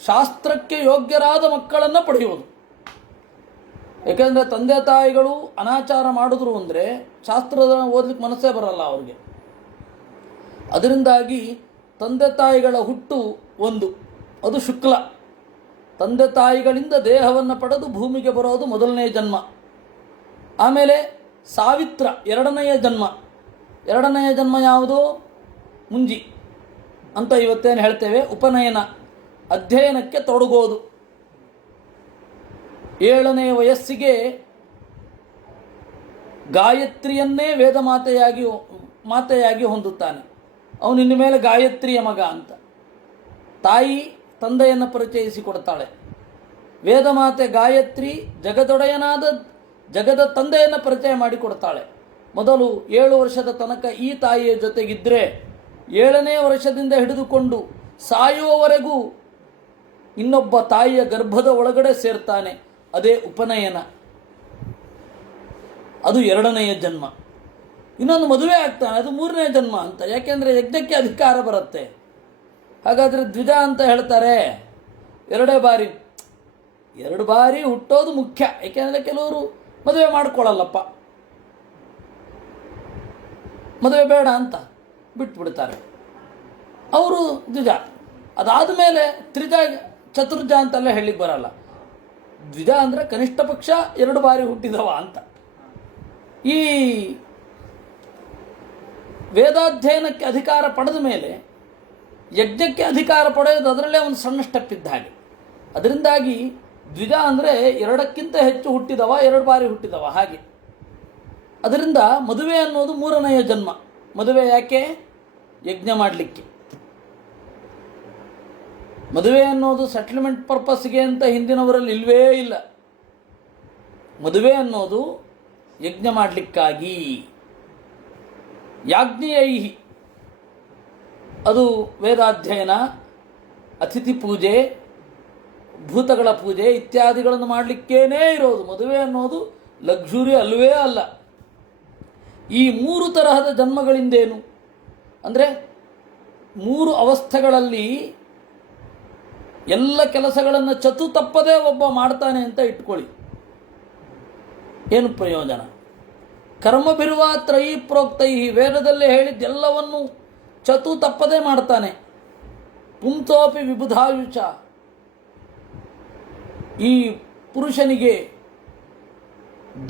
ಶಾಸ್ತ್ರಕ್ಕೆ ಯೋಗ್ಯರಾದ ಮಕ್ಕಳನ್ನು ಪಡೆಯುವುದು. ಏಕೆಂದರೆ ತಂದೆ ತಾಯಿಗಳು ಅನಾಚಾರ ಮಾಡಿದ್ರು ಅಂದರೆ ಶಾಸ್ತ್ರದ ಓದಲಿಕ್ಕೆ ಮನಸ್ಸೇ ಬರಲ್ಲ ಅವ್ರಿಗೆ. ಅದರಿಂದಾಗಿ ತಂದೆ ತಾಯಿಗಳ ಹುಟ್ಟು ಒಂದು, ಅದು ಶುಕ್ಲ. ತಂದೆ ತಾಯಿಗಳಿಂದ ದೇಹವನ್ನು ಪಡೆದು ಭೂಮಿಗೆ ಬರೋದು ಮೊದಲನೇ ಜನ್ಮ. ಆಮೇಲೆ ಸಾವಿತ್ರ ಎರಡನೆಯ ಜನ್ಮ. ಎರಡನೆಯ ಜನ್ಮ ಯಾವುದು? ಮುಂಜಿ ಅಂತ ಇವತ್ತೇನು ಹೇಳ್ತೇವೆ, ಉಪನಯನ, ಅಧ್ಯಯನಕ್ಕೆ ತೊಡಗೋದು. 7ನೇ ವಯಸ್ಸಿಗೆ ಗಾಯತ್ರಿಯನ್ನೇ ವೇದ ಮಾತೆಯಾಗಿ ಹೊಂದುತ್ತಾನೆ. ಅವನು ಇನ್ನು ಮೇಲೆ ಗಾಯತ್ರಿಯ ಮಗ ಅಂತ. ತಾಯಿ ತಂದೆಯನ್ನು ಪರಿಚಯಿಸಿಕೊಡ್ತಾಳೆ. ವೇದಮಾತೆ ಗಾಯತ್ರಿ ಜಗದೊಡೆಯನಾದ ಜಗದ ತಂದೆಯನ್ನು ಪರಿಚಯ ಮಾಡಿಕೊಡ್ತಾಳೆ. ಮೊದಲು 7 ವರ್ಷದ ತನಕ ಈ ತಾಯಿಯ ಜೊತೆಗಿದ್ದರೆ 7ನೇ ವರ್ಷದಿಂದ ಹಿಡಿದುಕೊಂಡು ಸಾಯುವವರೆಗೂ ಇನ್ನೊಬ್ಬ ತಾಯಿಯ ಗರ್ಭದ ಒಳಗಡೆ ಸೇರ್ತಾನೆ. ಅದೇ ಉಪನಯನ. ಅದು 2ನೆಯ ಜನ್ಮ. ಇನ್ನೊಂದು ಮದುವೆ ಆಗ್ತಾನೆ, ಅದು 3ನೇ ಜನ್ಮ ಅಂತ. ಯಾಕೆಂದರೆ ಯಜ್ಞಕ್ಕೆ ಅಧಿಕಾರ ಬರುತ್ತೆ. ಹಾಗಾದರೆ ದ್ವಿಜ ಅಂತ ಹೇಳ್ತಾರೆ. 2 ಬಾರಿ ಹುಟ್ಟೋದು ಮುಖ್ಯ. ಏಕೆಂದರೆ ಕೆಲವರು ಮದುವೆ ಮಾಡ್ಕೊಳ್ಳಲ್ಲಪ್ಪ, ಮದುವೆ ಬೇಡ ಅಂತ ಬಿಟ್ಬಿಡ್ತಾರೆ, ಅವರು ದ್ವಿಜ. ಅದಾದ ಮೇಲೆ ತ್ರಿಜ ಚತುರ್ಜ ಅಂತೆಲ್ಲ ಹೇಳಲಿಕ್ಕೆ ಬರಲ್ಲ. ದ್ವಿಜ ಅಂದರೆ ಕನಿಷ್ಠ ಪಕ್ಷ 2 ಬಾರಿ ಹುಟ್ಟಿದವ ಅಂತ. ಈ ವೇದಾಧ್ಯಯನಕ್ಕೆ ಅಧಿಕಾರ ಪಡೆದ ಮೇಲೆ ಯಜ್ಞಕ್ಕೆ ಅಧಿಕಾರ ಪಡೆಯೋದು ಅದರಲ್ಲೇ ಒಂದು ಸಣ್ಣ ಸ್ಟೆಪ್ ಇದ್ದ ಹಾಗೆ. ಅದರಿಂದಾಗಿ ದ್ವಿಜ ಅಂದರೆ 2ಕ್ಕಿಂತ ಹೆಚ್ಚು ಹುಟ್ಟಿದವ, 2 ಬಾರಿ ಹುಟ್ಟಿದವ ಹಾಗೆ. ಅದರಿಂದ ಮದುವೆ ಅನ್ನೋದು 3ನೆಯ ಜನ್ಮ. ಮದುವೆ ಯಾಕೆ? ಯಜ್ಞ ಮಾಡಲಿಕ್ಕೆ. ಮದುವೆ ಅನ್ನೋದು ಸೆಟ್ಲ್ಮೆಂಟ್ ಪರ್ಪಸ್ಗೆ ಅಂತ ಹಿಂದಿನವರಲ್ಲಿ ಇಲ್ವೇ ಇಲ್ಲ. ಮದುವೆ ಅನ್ನೋದು ಯಜ್ಞ ಮಾಡಲಿಕ್ಕಾಗಿ. ಯಾಜ್ಞಿಯೈಹಿ ಅದು ವೇದಾಧ್ಯಯನ, ಅತಿಥಿ ಪೂಜೆ, ಭೂತಗಳ ಪೂಜೆ ಇತ್ಯಾದಿಗಳನ್ನು ಮಾಡಲಿಕ್ಕೇನೇ ಇರೋದು. ಮದುವೆ ಅನ್ನೋದು ಲಕ್ಸುರಿ ಅಲ್ಲವೇ ಅಲ್ಲ. ಈ 3 ತರಹದ ಜನ್ಮಗಳಿಂದೇನು ಅಂದರೆ 3 ಅವಸ್ಥೆಗಳಲ್ಲಿ ಎಲ್ಲ ಕೆಲಸಗಳನ್ನು ಚತು ತಪ್ಪದೇ ಒಬ್ಬ ಮಾಡ್ತಾನೆ ಅಂತ ಇಟ್ಕೊಳ್ಳಿ. ಏನು ಪ್ರಯೋಜನ? ಕರ್ಮಭಿರುವ ತ್ರಯೀ ಪ್ರೋಕ್ತೈ, ವೇದದಲ್ಲಿ ಹೇಳಿದ್ದೆಲ್ಲವನ್ನು ಚತು ತಪ್ಪದೇ ಮಾಡ್ತಾನೆ. ಪುಂಸೋಪಿ ವಿಬುಧಾಯುಷ, ಈ ಪುರುಷನಿಗೆ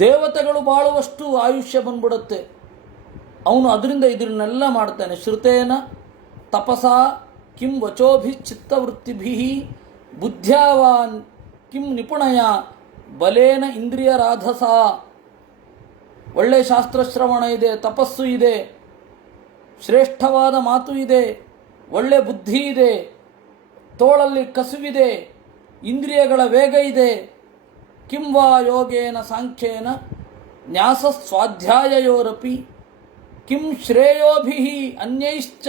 ದೇವತೆಗಳು ಬಾಳುವಷ್ಟು ಆಯುಷ್ಯ ಬಂದ್ಬಿಡುತ್ತೆ. ಅವನು ಅದರಿಂದ ಇದನ್ನೆಲ್ಲ ಮಾಡ್ತಾನೆ. ಶ್ರುತೇನ ತಪಸ ಕಿಂ ವಚೋಭಿ ಚಿತ್ತವೃತ್ತಿಭಿ ಬುದ್ಧ್ಯಾವಾನ್ ಕಿಂ ನಿಪುಣಯ ಬಲೇನ ಇಂದ್ರಿಯ ರಾಧಸ. ಒಳ್ಳೆ ಶಾಸ್ತ್ರಶ್ರವಣ ಇದೆ, ತಪಸ್ಸು ಇದೆ, ಶ್ರೇಷ್ಠವಾದ ಮಾತು ಇದೆ, ಒಳ್ಳೆ ಬುದ್ಧಿ ಇದೆ, ತೋಳಲ್ಲಿ ಕಸುವಿದೆ, ಇಂದ್ರಿಯಗಳ ವೇಗ ಇದೆ. ಕಿಂ ವಾ ಯೋಗೇನ ಸಾಂಖ್ಯೇನ ನ್ಯಾಸ ಸ್ವಾಧ್ಯಾಯಯೋರಪಿ ಕಿಂ ಶ್ರೇಯೋಭಿ ಅನ್ಯೈಶ್ಚ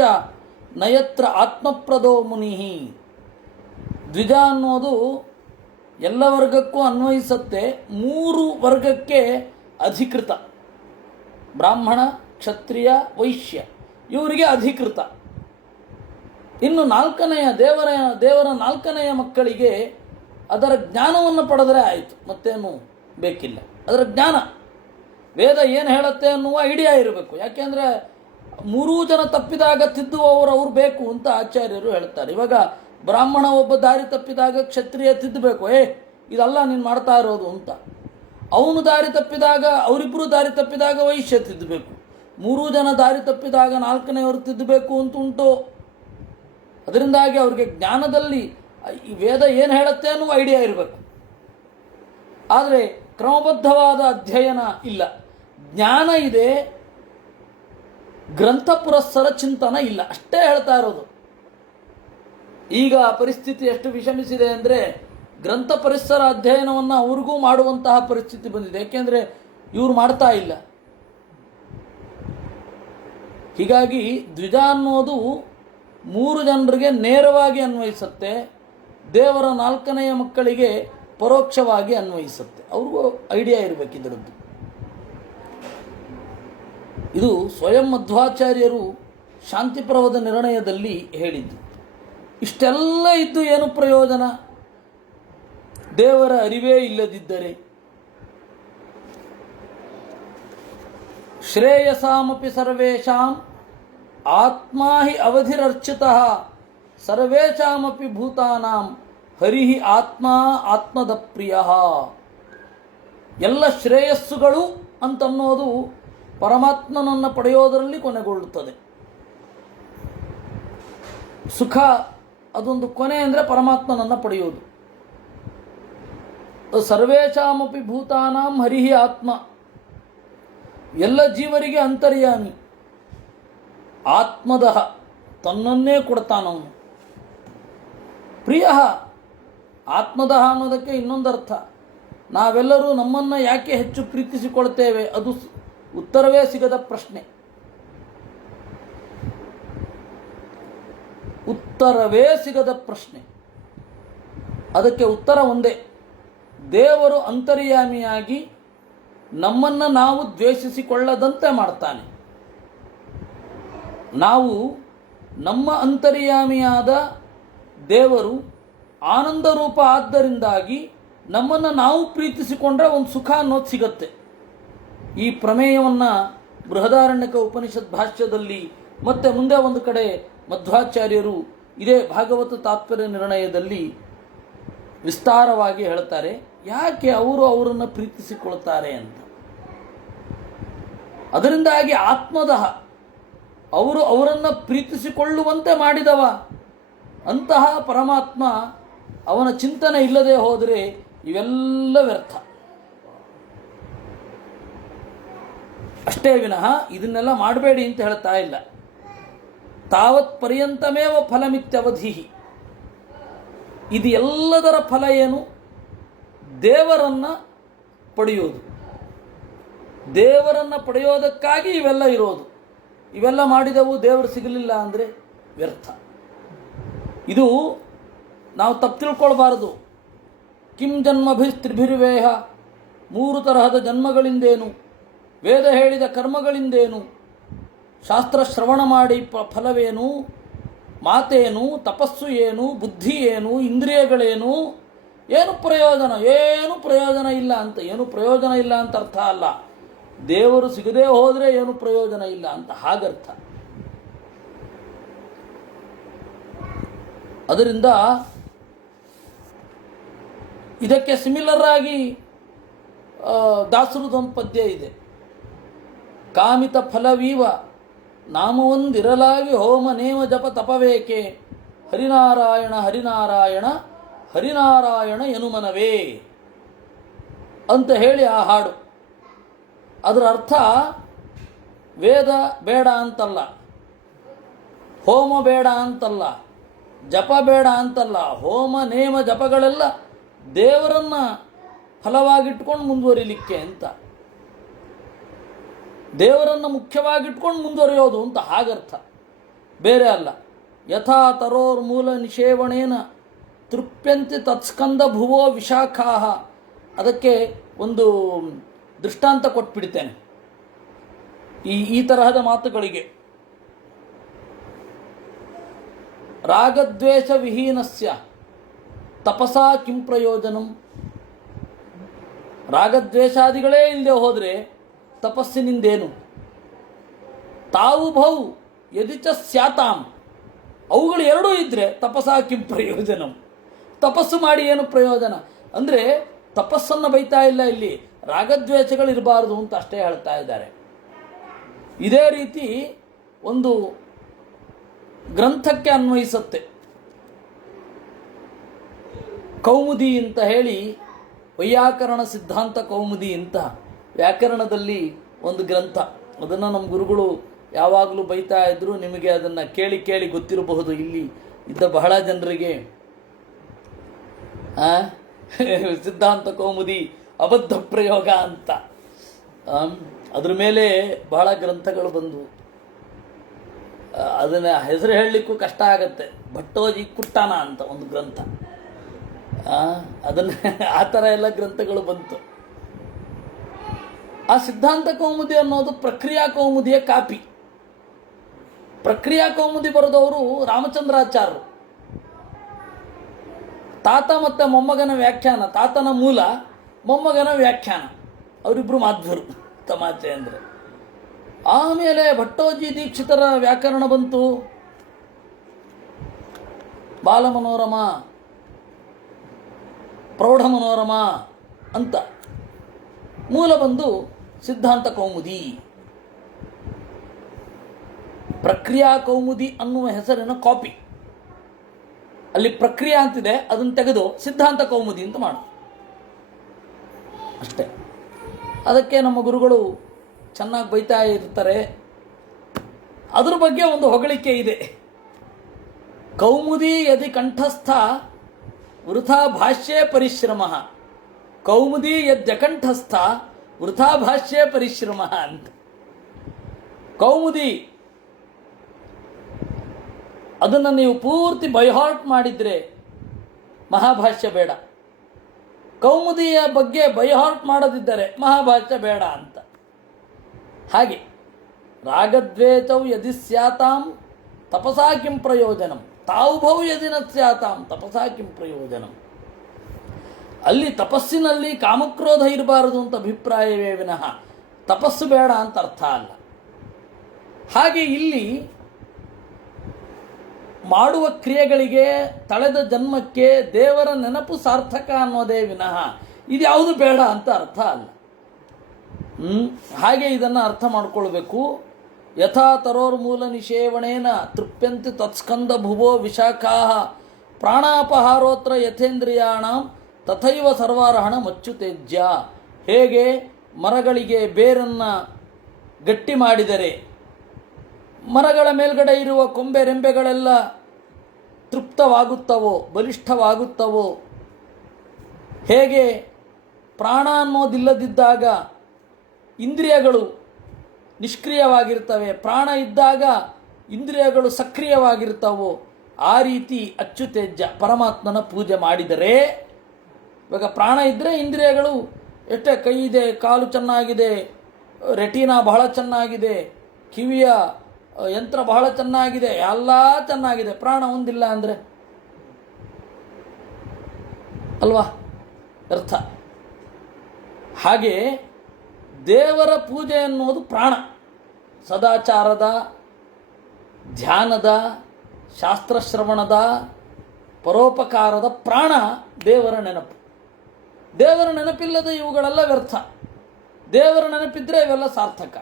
ನಯತ್ರ ಆತ್ಮಪ್ರದೋ ಮುನಿ. ದ್ವಿಜ ಅನ್ನೋದು ಎಲ್ಲ ವರ್ಗಕ್ಕೂ ಅನ್ವಯಿಸುತ್ತೆ. 3 ವರ್ಗಕ್ಕೆ ಅಧಿಕೃತ. ಬ್ರಾಹ್ಮಣ, ಕ್ಷತ್ರಿಯ, ವೈಶ್ಯ ಇವರಿಗೆ ಅಧಿಕೃತ. ಇನ್ನು 4ನೆಯ ದೇವರ 4ನೆಯ ಮಕ್ಕಳಿಗೆ ಅದರ ಜ್ಞಾನವನ್ನು ಪಡೆದರೆ ಆಯಿತು, ಮತ್ತೇನು ಬೇಕಿಲ್ಲ. ಅದರ ಜ್ಞಾನ, ವೇದ ಏನು ಹೇಳುತ್ತೆ ಅನ್ನುವ ಐಡಿಯಾ ಇರಬೇಕು. ಯಾಕೆಂದರೆ 3 ಜನ ತಪ್ಪಿದಾಗ ತಿದ್ದುವವರು ಅವ್ರು ಬೇಕು ಅಂತ ಆಚಾರ್ಯರು ಹೇಳ್ತಾರೆ. ಇವಾಗ ಬ್ರಾಹ್ಮಣ ಒಬ್ಬ ದಾರಿ ತಪ್ಪಿದಾಗ ಕ್ಷತ್ರಿಯ ತಿದ್ದಬೇಕು, ಇದಲ್ಲ ನೀನು ಮಾಡ್ತಾ ಇರೋದು ಅಂತ. ಅವನು ದಾರಿ ತಪ್ಪಿದಾಗ, ಅವರಿಬ್ಬರು ದಾರಿ ತಪ್ಪಿದಾಗ ವೈಶ್ಯ ತಿದ್ದಬೇಕು. 3 ಜನ ದಾರಿ ತಪ್ಪಿದಾಗ 4ನೆಯವರು ತಿದ್ದಬೇಕು ಅಂತ ಉಂಟು. ಅದರಿಂದಾಗಿ ಅವ್ರಿಗೆ ಜ್ಞಾನದಲ್ಲಿ ಈ ವೇದ ಏನು ಹೇಳುತ್ತೆ ಅನ್ನುವ ಐಡಿಯಾ ಇರಬೇಕು. ಆದರೆ ಕ್ರಮಬದ್ಧವಾದ ಅಧ್ಯಯನ ಇಲ್ಲ. ಜ್ಞಾನ ಇದೆ, ಗ್ರಂಥ ಪುರಸ್ಸರ ಚಿಂತನ ಇಲ್ಲ, ಅಷ್ಟೇ ಹೇಳ್ತಾ ಇರೋದು. ಈಗ ಪರಿಸ್ಥಿತಿ ಎಷ್ಟು ವಿಷಮಿಸಿದೆ ಅಂದರೆ ಗ್ರಂಥ ಪರಿಸರ ಅಧ್ಯಯನವನ್ನು ಅವ್ರಿಗೂ ಮಾಡುವಂತಹ ಪರಿಸ್ಥಿತಿ ಬಂದಿದೆ. ಏಕೆಂದರೆ ಇವರು ಮಾಡ್ತಾ ಇಲ್ಲ. ಹೀಗಾಗಿ ದ್ವಿಜ ಅನ್ನೋದು 3 ಜನರಿಗೆ ನೇರವಾಗಿ ಅನ್ವಯಿಸುತ್ತೆ, ದೇವರ 4ನೆಯ ಮಕ್ಕಳಿಗೆ ಪರೋಕ್ಷವಾಗಿ ಅನ್ವಯಿಸುತ್ತೆ. ಅವ್ರಿಗೂ ಐಡಿಯಾ ಇರಬೇಕು ಇದರದ್ದು. ಇದು ಸ್ವಯಂ ಮಧ್ವಾಚಾರ್ಯರು ಶಾಂತಿಪ್ರವದ ನಿರ್ಣಯದಲ್ಲಿ ಹೇಳಿದ್ದು. ಇಷ್ಟೆಲ್ಲ ಇದ್ದು ಏನು ಪ್ರಯೋಜನ? ದೇವರ ಅರಿವೇ ಇಲ್ಲದಿದ್ದರೆ. ಶ್ರೇಯಸಾಮಪಿ ಸರ್ವೇಷಾಂ ಆತ್ಮಾ ಹಿ ಅವಧಿರರ್ಚಿತಃ ಸರ್ವೇಷಾಮಪಿ ಭೂತಾನಾಂ ಹರಿಹಿ ಆತ್ಮ ಆತ್ಮದ ಪ್ರಿಯ. ಎಲ್ಲ ಶ್ರೇಯಸ್ಸುಗಳು ಅಂತನ್ನೋದು ಪರಮಾತ್ಮನನ್ನು ಪಡೆಯೋದರಲ್ಲಿ ಕೊನೆಗೊಳ್ಳುತ್ತದೆ. ಸುಖ ಅದೊಂದು ಕೊನೆ ಅಂದರೆ ಪರಮಾತ್ಮನನ್ನು ಪಡೆಯೋದು. ಸರ್ವೇಷಾಮಪಿ ಭೂತಾನಾಂ ಹರಿಹಿ ಆತ್ಮ, ಎಲ್ಲ ಜೀವರಿಗೆ ಅಂತರ್ಯಾಮಿ. ಆತ್ಮದಃ ತನ್ನನ್ನೇ ಕೊಡ್ತಾನವನು. ಪ್ರಿಯ ಆತ್ಮದಃ ಅನ್ನೋದಕ್ಕೆ ಇನ್ನೊಂದು ಅರ್ಥ, ನಾವೆಲ್ಲರೂ ನಮ್ಮನ್ನು ಯಾಕೆ ಹೆಚ್ಚು ಪ್ರೀತಿಸಿಕೊಳ್ತೇವೆ, ಅದು ಉತ್ತರವೇ ಸಿಗದ ಪ್ರಶ್ನೆ. ಉತ್ತರವೇ ಸಿಗದ ಪ್ರಶ್ನೆ. ಅದಕ್ಕೆ ಉತ್ತರ ಒಂದೇ, ದೇವರು ಅಂತರ್ಯಾಮಿಯಾಗಿ ನಮ್ಮನ್ನು ನಾವು ದ್ವೇಷಿಸಿಕೊಳ್ಳದಂತೆ ಮಾಡ್ತಾನೆ. ನಾವು ನಮ್ಮ ಅಂತರ್ಯಾಮಿಯಾದ ದೇವರು ಆನಂದ ರೂಪ ಆದ್ದರಿಂದಾಗಿ ನಮ್ಮನ್ನು ನಾವು ಪ್ರೀತಿಸಿಕೊಂಡ್ರೆ ಒಂದು ಸುಖ ಅನ್ನೋದು ಸಿಗತ್ತೆ. ಈ ಪ್ರಮೇಯವನ್ನು ಬೃಹದಾರಣ್ಯಕ ಉಪನಿಷತ್ ಭಾಷ್ಯದಲ್ಲಿ ಮತ್ತೆ ಮುಂದೆ ಒಂದು ಕಡೆ ಮಧ್ವಾಚಾರ್ಯರು ಇದೇ ಭಾಗವತ ತಾತ್ಪರ್ಯ ನಿರ್ಣಯದಲ್ಲಿ ವಿಸ್ತಾರವಾಗಿ ಹೇಳ್ತಾರೆ, ಯಾಕೆ ಅವರು ಅವರನ್ನು ಪ್ರೀತಿಸಿಕೊಳ್ತಾರೆ ಅಂತ. ಅದರಿಂದಾಗಿ ಆತ್ಮದಃ ಅವರು ಅವರನ್ನು ಪ್ರೀತಿಸಿಕೊಳ್ಳುವಂತೆ ಮಾಡಿದವ. ಅಂತಹ ಪರಮಾತ್ಮ ಅವನ ಚಿಂತನೆ ಇಲ್ಲದೆ ಹೋದರೆ ಇವೆಲ್ಲ ವ್ಯರ್ಥ. ಅಷ್ಟೇ ವಿನಃ ಇದನ್ನೆಲ್ಲ ಮಾಡಬೇಡಿ ಅಂತ ಹೇಳ್ತಾ ಇಲ್ಲ. ತಾವತ್ ಪರ್ಯಂತಮೇವ ಫಲಮಿತ್ಯವಧಿ. ಇದು ಎಲ್ಲದರ ಫಲ ಏನು? ದೇವರನ್ನು ಪಡೆಯೋದು. ದೇವರನ್ನು ಪಡೆಯೋದಕ್ಕಾಗಿ ಇವೆಲ್ಲ ಇರೋದು. ಇವೆಲ್ಲ ಮಾಡಿದವು, ದೇವರು ಸಿಗಲಿಲ್ಲ ಅಂದರೆ ವ್ಯರ್ಥ. ಇದು ನಾವು ತಪ್ಪು ತಿಳ್ಕೊಳ್ಬಾರದು. ಕಿಂ ಜನ್ಮಭಿಸ್ತ್ರಿಭಿರ್ವೇಹ, 3 ತರಹದ ಜನ್ಮಗಳಿಂದೇನು, ವೇದ ಹೇಳಿದ ಕರ್ಮಗಳಿಂದೇನು, ಶಾಸ್ತ್ರ ಶ್ರವಣ ಮಾಡಿ ಫಲವೇನು, ಮಾತೇನು, ತಪಸ್ಸು ಏನು, ಬುದ್ಧಿ ಏನು, ಇಂದ್ರಿಯಗಳೇನು, ಏನು ಪ್ರಯೋಜನ? ಏನು ಪ್ರಯೋಜನ ಇಲ್ಲ ಅಂತ. ಏನು ಪ್ರಯೋಜನ ಇಲ್ಲ ಅಂತ ಅರ್ಥ ಅಲ್ಲ, ದೇವರು ಸಿಗದೇ ಹೋದರೆ ಏನು ಪ್ರಯೋಜನ ಇಲ್ಲ ಅಂತ ಹಾಗರ್ಥ. ಅದರಿಂದ ಇದಕ್ಕೆ ಸಿಮಿಲರ್ ಆಗಿ ದಾಸರದೊಂದು ಪದ್ಯ ಇದೆ. ಕಾಮಿತ ಫಲವೀವ ನಾಮವೊಂದಿರಲಾಗಿ ಹೋಮ ನೇಮ ಜಪ ತಪವೇಕೆ, ಹರಿನಾರಾಯಣ ಹರಿನಾರಾಯಣ ಹರಿನಾರಾಯಣ ಎನುಮನವೇ ಅಂತ ಹೇಳಿ ಆ ಹಾಡು. ಅದರ ಅರ್ಥ ವೇದ ಬೇಡ ಅಂತಲ್ಲ, ಹೋಮ ಬೇಡ ಅಂತಲ್ಲ, ಜಪ ಬೇಡ ಅಂತಲ್ಲ. ಹೋಮ ನೇಮ ಜಪಗಳೆಲ್ಲ ದೇವರನ್ನು ಫಲವಾಗಿಟ್ಕೊಂಡು ಮುಂದುವರಿಲಿಕ್ಕೆ ಅಂತ, ದೇವರನ್ನು ಮುಖ್ಯವಾಗಿಟ್ಕೊಂಡು ಮುಂದುವರಿಯೋದು ಅಂತ ಹಾಗರ್ಥ, ಬೇರೆ ಅಲ್ಲ. ಯಥಾ ತರೋರ್ ಮೂಲ ನಿಷೇವಣೇನ ತೃಪ್ಯಂತಿ ತತ್ಸ್ಕಂದ ಭುವೋ ವಿಶಾಖಾಹ. ಅದಕ್ಕೆ ಒಂದು ದೃಷ್ಟಾಂತ ಕೊಟ್ಬಿಡ್ತೇನೆ ಈ ತರಹದ ಮಾತುಗಳಿಗೆ. ರಾಗದ್ವೇಷ ವಿಹೀನಸ್ಯ ತಪಸಾ ಕಿಂ ಪ್ರಯೋಜನಂ. ರಾಗದ್ವೇಷಾದಿಗಳೇ ಇಲ್ಲದೆ ಹೋದರೆ ತಪಸ್ಸಿನಿಂದೇನು? ತಾವು ಭೌ ಯದಿಚ ಸ್ಯಾತಾಂ, ಅವುಗಳು ಎರಡೂ ಇದ್ದರೆ ತಪಸಾ ಕಿಂ ಪ್ರಯೋಜನಂ. ತಪಸ್ಸು ಮಾಡಿ ಏನು ಪ್ರಯೋಜನ ಅಂದರೆ ತಪಸ್ಸನ್ನು ಬೈತಾ ಇಲ್ಲ ಇಲ್ಲಿ, ರಾಗದ್ವೇಷಗಳಿರಬಾರದು ಅಂತ ಅಷ್ಟೇ ಹೇಳ್ತಾ ಇದ್ದಾರೆ. ಇದೇ ರೀತಿ ಒಂದು ಗ್ರಂಥಕ್ಕೆ ಅನ್ವಯಿಸುತ್ತೆ. ಕೌಮುದಿ ಅಂತ ಹೇಳಿ, ವೈಯಾಕರಣ ಸಿದ್ಧಾಂತ ಕೌಮುದಿ ಅಂತ ವ್ಯಾಕರಣದಲ್ಲಿ ಒಂದು ಗ್ರಂಥ. ಅದನ್ನು ನಮ್ಮ ಗುರುಗಳು ಯಾವಾಗಲೂ ಬೈತಾ ಇದ್ದರು. ನಿಮಗೆ ಅದನ್ನು ಕೇಳಿ ಕೇಳಿ ಗೊತ್ತಿರಬಹುದು ಇಲ್ಲಿ ಇದ್ದ ಬಹಳ ಜನರಿಗೆ. ಸಿದ್ಧಾಂತ ಕೌಮುದಿ ಅಬದ್ಧ ಪ್ರಯೋಗ ಅಂತ ಅದ್ರ ಮೇಲೆ ಬಹಳ ಗ್ರಂಥಗಳು ಬಂದವು. ಅದನ್ನು ಹೆಸರು ಹೇಳಲಿಕ್ಕೂ ಕಷ್ಟ ಆಗತ್ತೆ. ಭಟ್ಟೋಜಿ ಕುಟ್ಟಾನ ಅಂತ ಒಂದು ಗ್ರಂಥ, ಅದನ್ನು ಆ ಥರ ಎಲ್ಲ ಗ್ರಂಥಗಳು ಬಂತು. ಆ ಸಿದ್ಧಾಂತ ಕೌಮುದಿ ಅನ್ನೋದು ಪ್ರಕ್ರಿಯಾ ಕೌಮುದಿಯ ಕಾಪಿ. ಪ್ರಕ್ರಿಯಾ ಕೌಮುದಿ ಬರೆದವರು ರಾಮಚಂದ್ರಾಚಾರ್ಯರು. ತಾತ ಮತ್ತು ಮೊಮ್ಮಗನ ವ್ಯಾಖ್ಯಾನ, ತಾತನ ಮೂಲ, ಮೊಮ್ಮಗನ ವ್ಯಾಖ್ಯಾನ, ಅವರಿಬ್ಬರು ಮಾಧ್ವರು, ತಮಾಚೆ ಅಂದರೆ. ಆಮೇಲೆ ಭಟ್ಟೋಜಿ ದೀಕ್ಷಿತರ ವ್ಯಾಕರಣ ಬಂತು, ಬಾಲಮನೋರಮ, ಪ್ರೌಢ ಮನೋರಮ ಅಂತ. ಮೂಲ ಬಂದು ಸಿದ್ಧಾಂತ ಕೌಮುದಿ. ಪ್ರಕ್ರಿಯಾ ಕೌಮುದಿ ಅನ್ನುವ ಹೆಸರಿನ ಕಾಪಿ. ಅಲ್ಲಿ ಪ್ರಕ್ರಿಯಾ ಅಂತಿದೆ, ಅದನ್ನು ತೆಗೆದು ಸಿದ್ಧಾಂತ ಕೌಮುದಿ ಅಂತ ಮಾಡು ಅಷ್ಟೇ. ಅದಕ್ಕೆ ನಮ್ಮ ಗುರುಗಳು ಚೆನ್ನಾಗಿ ಬೈತಾ ಇರ್ತಾರೆ. ಅದ್ರ ಬಗ್ಗೆ ಒಂದು ಹೊಗಳಿಕೆ ಇದೆ. ಕೌಮುದಿ ಯದಿ ಕಂಠಸ್ಥ ವೃಥಾ ಭಾಷ್ಯೇ ಪರಿಶ್ರಮ, ಕೌಮುದಿ ಯದ್ಯಕಂಠಸ್ಥ ವೃಥಾ ಭಾಷ್ಯೇ ಪರಿಶ್ರಮ ಅಂತ. ಕೌಮುದಿ ಅದನ್ನು ನೀವು ಪೂರ್ತಿ ಬೈಹಾರ್ಟ್ ಮಾಡಿದರೆ ಮಹಾಭಾಷ್ಯ ಬೇಡ. ಕೌಮುದಿಯ ಬಗ್ಗೆ ಬೈಹಾರ್ಟ್ ಮಾಡದಿದ್ದರೆ ಮಹಾಭಾಷ್ಯ ಬೇಡ ಅಂತ. ಹಾಗೆ ರಾಗದ್ವೇತೌ ಯದಿ ಸ್ಯಾತಾಂ ತಪಸಾ ಕಿಂ ಪ್ರಯೋಜನಂ, ತಾವುಭೌ ಯದಿ ನ ಸ್ಯಾತಾಂ ತಪಸಾ ಕಿಂ ಪ್ರಯೋಜನಂ. ಅಲ್ಲಿ ತಪಸ್ಸಿನಲ್ಲಿ ಕಾಮಕ್ರೋಧ ಇರಬಾರದು ಅಂತ ಅಭಿಪ್ರಾಯವೇ ವಿನಃ ತಪಸ್ಸು ಬೇಡ ಅಂತ ಅರ್ಥ ಅಲ್ಲ. ಹಾಗೆ ಇಲ್ಲಿ ಮಾಡುವ ಕ್ರಿಯೆಗಳಿಗೆ ತಳೆದ ಜನ್ಮಕ್ಕೆ ದೇವರ ನೆನಪು ಸಾರ್ಥಕ ಅನ್ನೋದೇ ವಿನಃ ಇದ್ಯಾವುದು ಬೇಡ ಅಂತ ಅರ್ಥ ಅಲ್ಲ. ಹಾಗೆ ಇದನ್ನು ಅರ್ಥ ಮಾಡಿಕೊಳ್ಬೇಕು. ಯಥಾ ತರೋರ್ಮೂಲ ನಿಷೇವಣೇನ ತೃಪ್ಯಂತಿ ತತ್ಸ್ಕಂದ ಭುವೋ ವಿಶಾಖಾ ಪ್ರಾಣಾಪಹಾರೋತ್ರ ಯಥೇಂದ್ರಿಯಾಣ ತಥೈವ ಸರ್ವಾರಹಣ ಮಚ್ಚುತೇಜ್ಯ. ಹೇಗೆ ಮರಗಳಿಗೆ ಬೇರನ್ನು ಗಟ್ಟಿ ಮಾಡಿದರೆ ಮರಗಳ ಮೇಲ್ಗಡೆ ಇರುವ ಕೊಂಬೆ ರೆಂಬೆಗಳೆಲ್ಲ ತೃಪ್ತವಾಗುತ್ತವೋ ಬಲಿಷ್ಠವಾಗುತ್ತವೋ, ಹೇಗೆ ಪ್ರಾಣ ಅನ್ನೋದಿಲ್ಲದಿದ್ದಾಗ ಇಂದ್ರಿಯಗಳು ನಿಷ್ಕ್ರಿಯವಾಗಿರ್ತವೆ, ಪ್ರಾಣ ಇದ್ದಾಗ ಇಂದ್ರಿಯಗಳು ಸಕ್ರಿಯವಾಗಿರ್ತವೋ, ಆ ರೀತಿ ಅಚ್ಯುತೇಜ್ಯ ಪರಮಾತ್ಮನ ಪೂಜೆ ಮಾಡಿದರೆ, ಇವಾಗ ಪ್ರಾಣ ಇದ್ದರೆ ಇಂದ್ರಿಯಗಳು ಎಷ್ಟೇ ಕೈ ಇದೆ, ಕಾಲು ಚೆನ್ನಾಗಿದೆ, ರೆಟಿನಾ ಬಹಳ ಚೆನ್ನಾಗಿದೆ, ಕಿವಿಯ ಯಂತ್ರ ಬಹಳ ಚೆನ್ನಾಗಿದೆ, ಎಲ್ಲ ಚೆನ್ನಾಗಿದೆ, ಪ್ರಾಣ ಒಂದಿಲ್ಲ ಅಂದರೆ ಅಲ್ವಾ ಅರ್ಥ. ಹಾಗೆ ದೇವರ ಪೂಜೆ ಅನ್ನೋದು ಪ್ರಾಣ. ಸದಾಚಾರದ, ಧ್ಯಾನದ, ಶಾಸ್ತ್ರಶ್ರವಣದ, ಪರೋಪಕಾರದ ಪ್ರಾಣ ದೇವರ ನೆನಪು. ದೇವರ ನೆನಪಿಲ್ಲದೆ ಇವುಗಳೆಲ್ಲ ವ್ಯರ್ಥ. ದೇವರ ನೆನಪಿದ್ದರೆ ಇವೆಲ್ಲ ಸಾರ್ಥಕ.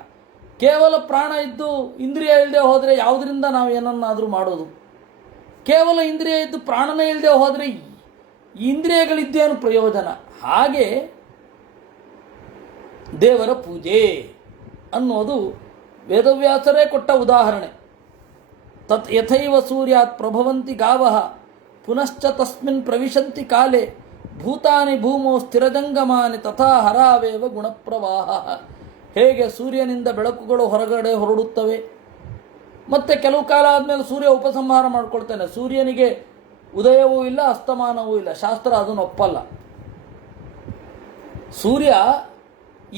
ಕೇವಲ ಪ್ರಾಣ ಇದ್ದು ಇಂದ್ರಿಯ ಇಲ್ಲದೆ ಹೋದರೆ ಯಾವುದರಿಂದ ನಾವು ಏನನ್ನಾದರೂ ಮಾಡೋದು? ಕೇವಲ ಇಂದ್ರಿಯ ಇದ್ದು ಪ್ರಾಣನೇ ಇಲ್ಲದೆ ಹೋದರೆ ಇಂದ್ರಿಯಗಳಿದ್ದೇನು ಪ್ರಯೋಜನ? ಹಾಗೆ ದೇವರ ಪೂಜೆ ಅನ್ನೋದು ವೇದವ್ಯಾಸರೇ ಕೊಟ್ಟ ಉದಾಹರಣೆ. ತತ್ ಯಥೈವ ಸೂರ್ಯಾತ್ ಪ್ರಭವಂತಿ ಗಾವಃ ಪುನಶ್ಚ ತಸ್ಮಿನ್ ಪ್ರವಿಶಂತಿ ಕಾಲೇ ಭೂತಾನಿ ಭೂಮೋ ಸ್ಥಿರಜಂಗಮಾನಿ ತಥಾ ಹರಾವೇವ ಗುಣಪ್ರವಾಹ. ಹೇಗೆ ಸೂರ್ಯನಿಂದ ಬೆಳಕುಗಳು ಹೊರಗಡೆ ಹೊರಡುತ್ತವೆ, ಮತ್ತು ಕೆಲವು ಕಾಲ ಆದಮೇಲೆ ಸೂರ್ಯ ಉಪಸಂಹಾರ ಮಾಡಿಕೊಳ್ತಾನೆ. ಸೂರ್ಯನಿಗೆ ಉದಯವೂ ಇಲ್ಲ, ಅಸ್ತಮಾನವೂ ಇಲ್ಲ. ಶಾಸ್ತ್ರ ಅದನ್ನು ಒಪ್ಪಲ್ಲ. ಸೂರ್ಯ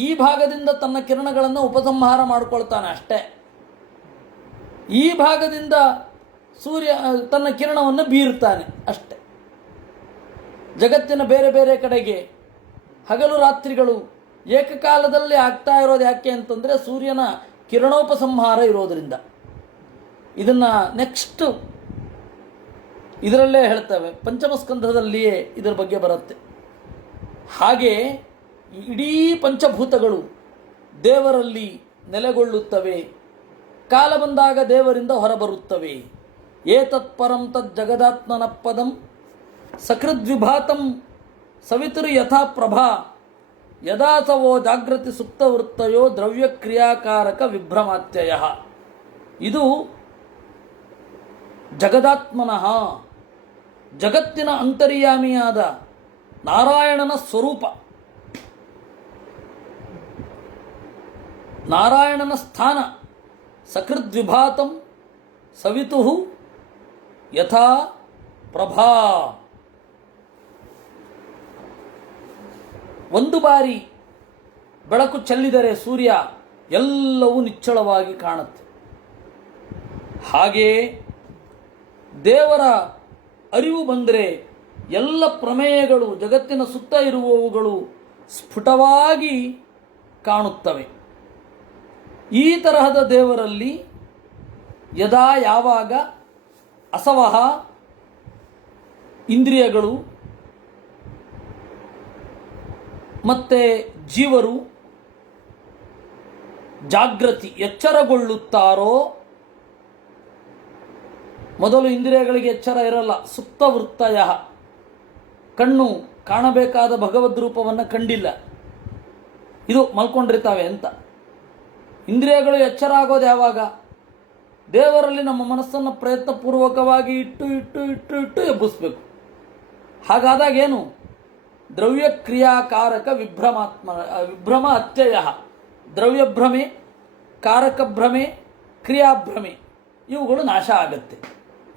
ಈ ಭಾಗದಿಂದ ತನ್ನ ಕಿರಣಗಳನ್ನು ಉಪಸಂಹಾರ ಮಾಡಿಕೊಳ್ತಾನೆ ಅಷ್ಟೇ. ಈ ಭಾಗದಿಂದ ಸೂರ್ಯ ತನ್ನ ಕಿರಣವನ್ನು ಬೀರುತ್ತಾನೆ ಅಷ್ಟೆ. ಜಗತ್ತಿನ ಬೇರೆ ಬೇರೆ ಕಡೆಗೆ ಹಗಲು ರಾತ್ರಿಗಳು ಏಕಕಾಲದಲ್ಲಿ ಆಗ್ತಾ ಇರೋದು ಯಾಕೆ ಅಂತಂದರೆ ಸೂರ್ಯನ ಕಿರಣೋಪಸಂಹಾರ ಇರೋದರಿಂದ. ಇದನ್ನು ನೆಕ್ಸ್ಟ್ ಇದರಲ್ಲೇ ಹೇಳ್ತೇವೆ, ಪಂಚಮಸ್ಕಂಧದಲ್ಲಿಯೇ ಇದರ ಬಗ್ಗೆ ಬರುತ್ತೆ. ಹಾಗೆ ಇಡೀ ಪಂಚಭೂತಗಳು ದೇವರಲ್ಲಿ ನೆಲೆಗೊಳ್ಳುತ್ತವೆ, ಕಾಲ ಬಂದಾಗ ದೇವರಿಂದ ಹೊರಬರುತ್ತವೆ. ಏತತ್ಪರಂ ತಜ್ಜಗದಾತ್ಮನ ಪದಂ ಸಕೃದ್ವಿಭಾತಂ ಸವಿತುರು ಯಥಾ ಪ್ರಭಾ ಯದಾಸವೋ ಜಾಗೃತಿ ಸುಪ್ತವೃತ್ತಯೋ ದ್ರವ್ಯಕ್ರಿಯಾಕಾರಕ ವಿಭ್ರಮಾತ್ಯಯ. ಇದು ಜಗದಾತ್ಮನಃ, ಜಗತ್ತಿನ ಅಂತರ್ಯಾಮಿಯಾದ ನಾರಾಯಣನ ಸ್ವರೂಪ, ನಾರಾಯಣನ ಸ್ಥಾನ. ಸಕೃದ್ವಿಭಾತಂ ಸವಿತು ಯಥಾ ಪ್ರಭಾ. ಒಂದು ಬಾರಿ ಬೆಳಕು ಚೆಲ್ಲಿದರೆ ಸೂರ್ಯ ಎಲ್ಲವೂ ನಿಚ್ಚಳವಾಗಿ ಕಾಣುತ್ತೆ. ಹಾಗೆಯೇ ದೇವರ ಅರಿವು ಬಂದರೆ ಎಲ್ಲ ಪ್ರಮೇಯಗಳು, ಜಗತ್ತಿನ ಸುತ್ತ ಇರುವವುಗಳು ಸ್ಫುಟವಾಗಿ ಕಾಣುತ್ತವೆ. ಈ ತರಹದ ದೇವರಲ್ಲಿ ಯದಾ ಯಾವಾಗ ಅಸವಹ ಇಂದ್ರಿಯಗಳು ಮತ್ತು ಜೀವರು ಜಾಗೃತಿ ಎಚ್ಚರಗೊಳ್ಳುತ್ತಾರೋ, ಮೊದಲು ಇಂದ್ರಿಯಗಳಿಗೆ ಎಚ್ಚರ ಇರಲ್ಲ. ಸುಪ್ತವೃತ್ತಯ, ಕಣ್ಣು ಕಾಣಬೇಕಾದ ಭಗವದ್ ರೂಪವನ್ನು ಕಂಡಿಲ್ಲ, ಇದು ಮಲ್ಕೊಂಡಿರ್ತಾವೆ ಅಂತ. ಇಂದ್ರಿಯಗಳು ಎಚ್ಚರ ಆಗೋದು ಯಾವಾಗ? ದೇವರಲ್ಲಿ ನಮ್ಮ ಮನಸ್ಸನ್ನು ಪ್ರಯತ್ನಪೂರ್ವಕವಾಗಿ ಇಟ್ಟು ಇಟ್ಟು ಇಟ್ಟು ಇಟ್ಟು ಎಬ್ಬಿಸ್ಬೇಕು. ಹಾಗಾದಾಗ ಏನು? ದ್ರವ್ಯ ಕ್ರಿಯಾಕಾರಕ ವಿಭ್ರಮ ಅತ್ಯಯ. ದ್ರವ್ಯಭ್ರಮೆ, ಕಾರಕಭ್ರಮೆ, ಕ್ರಿಯಾಭ್ರಮೆ ಇವುಗಳು ನಾಶ ಆಗತ್ತೆ.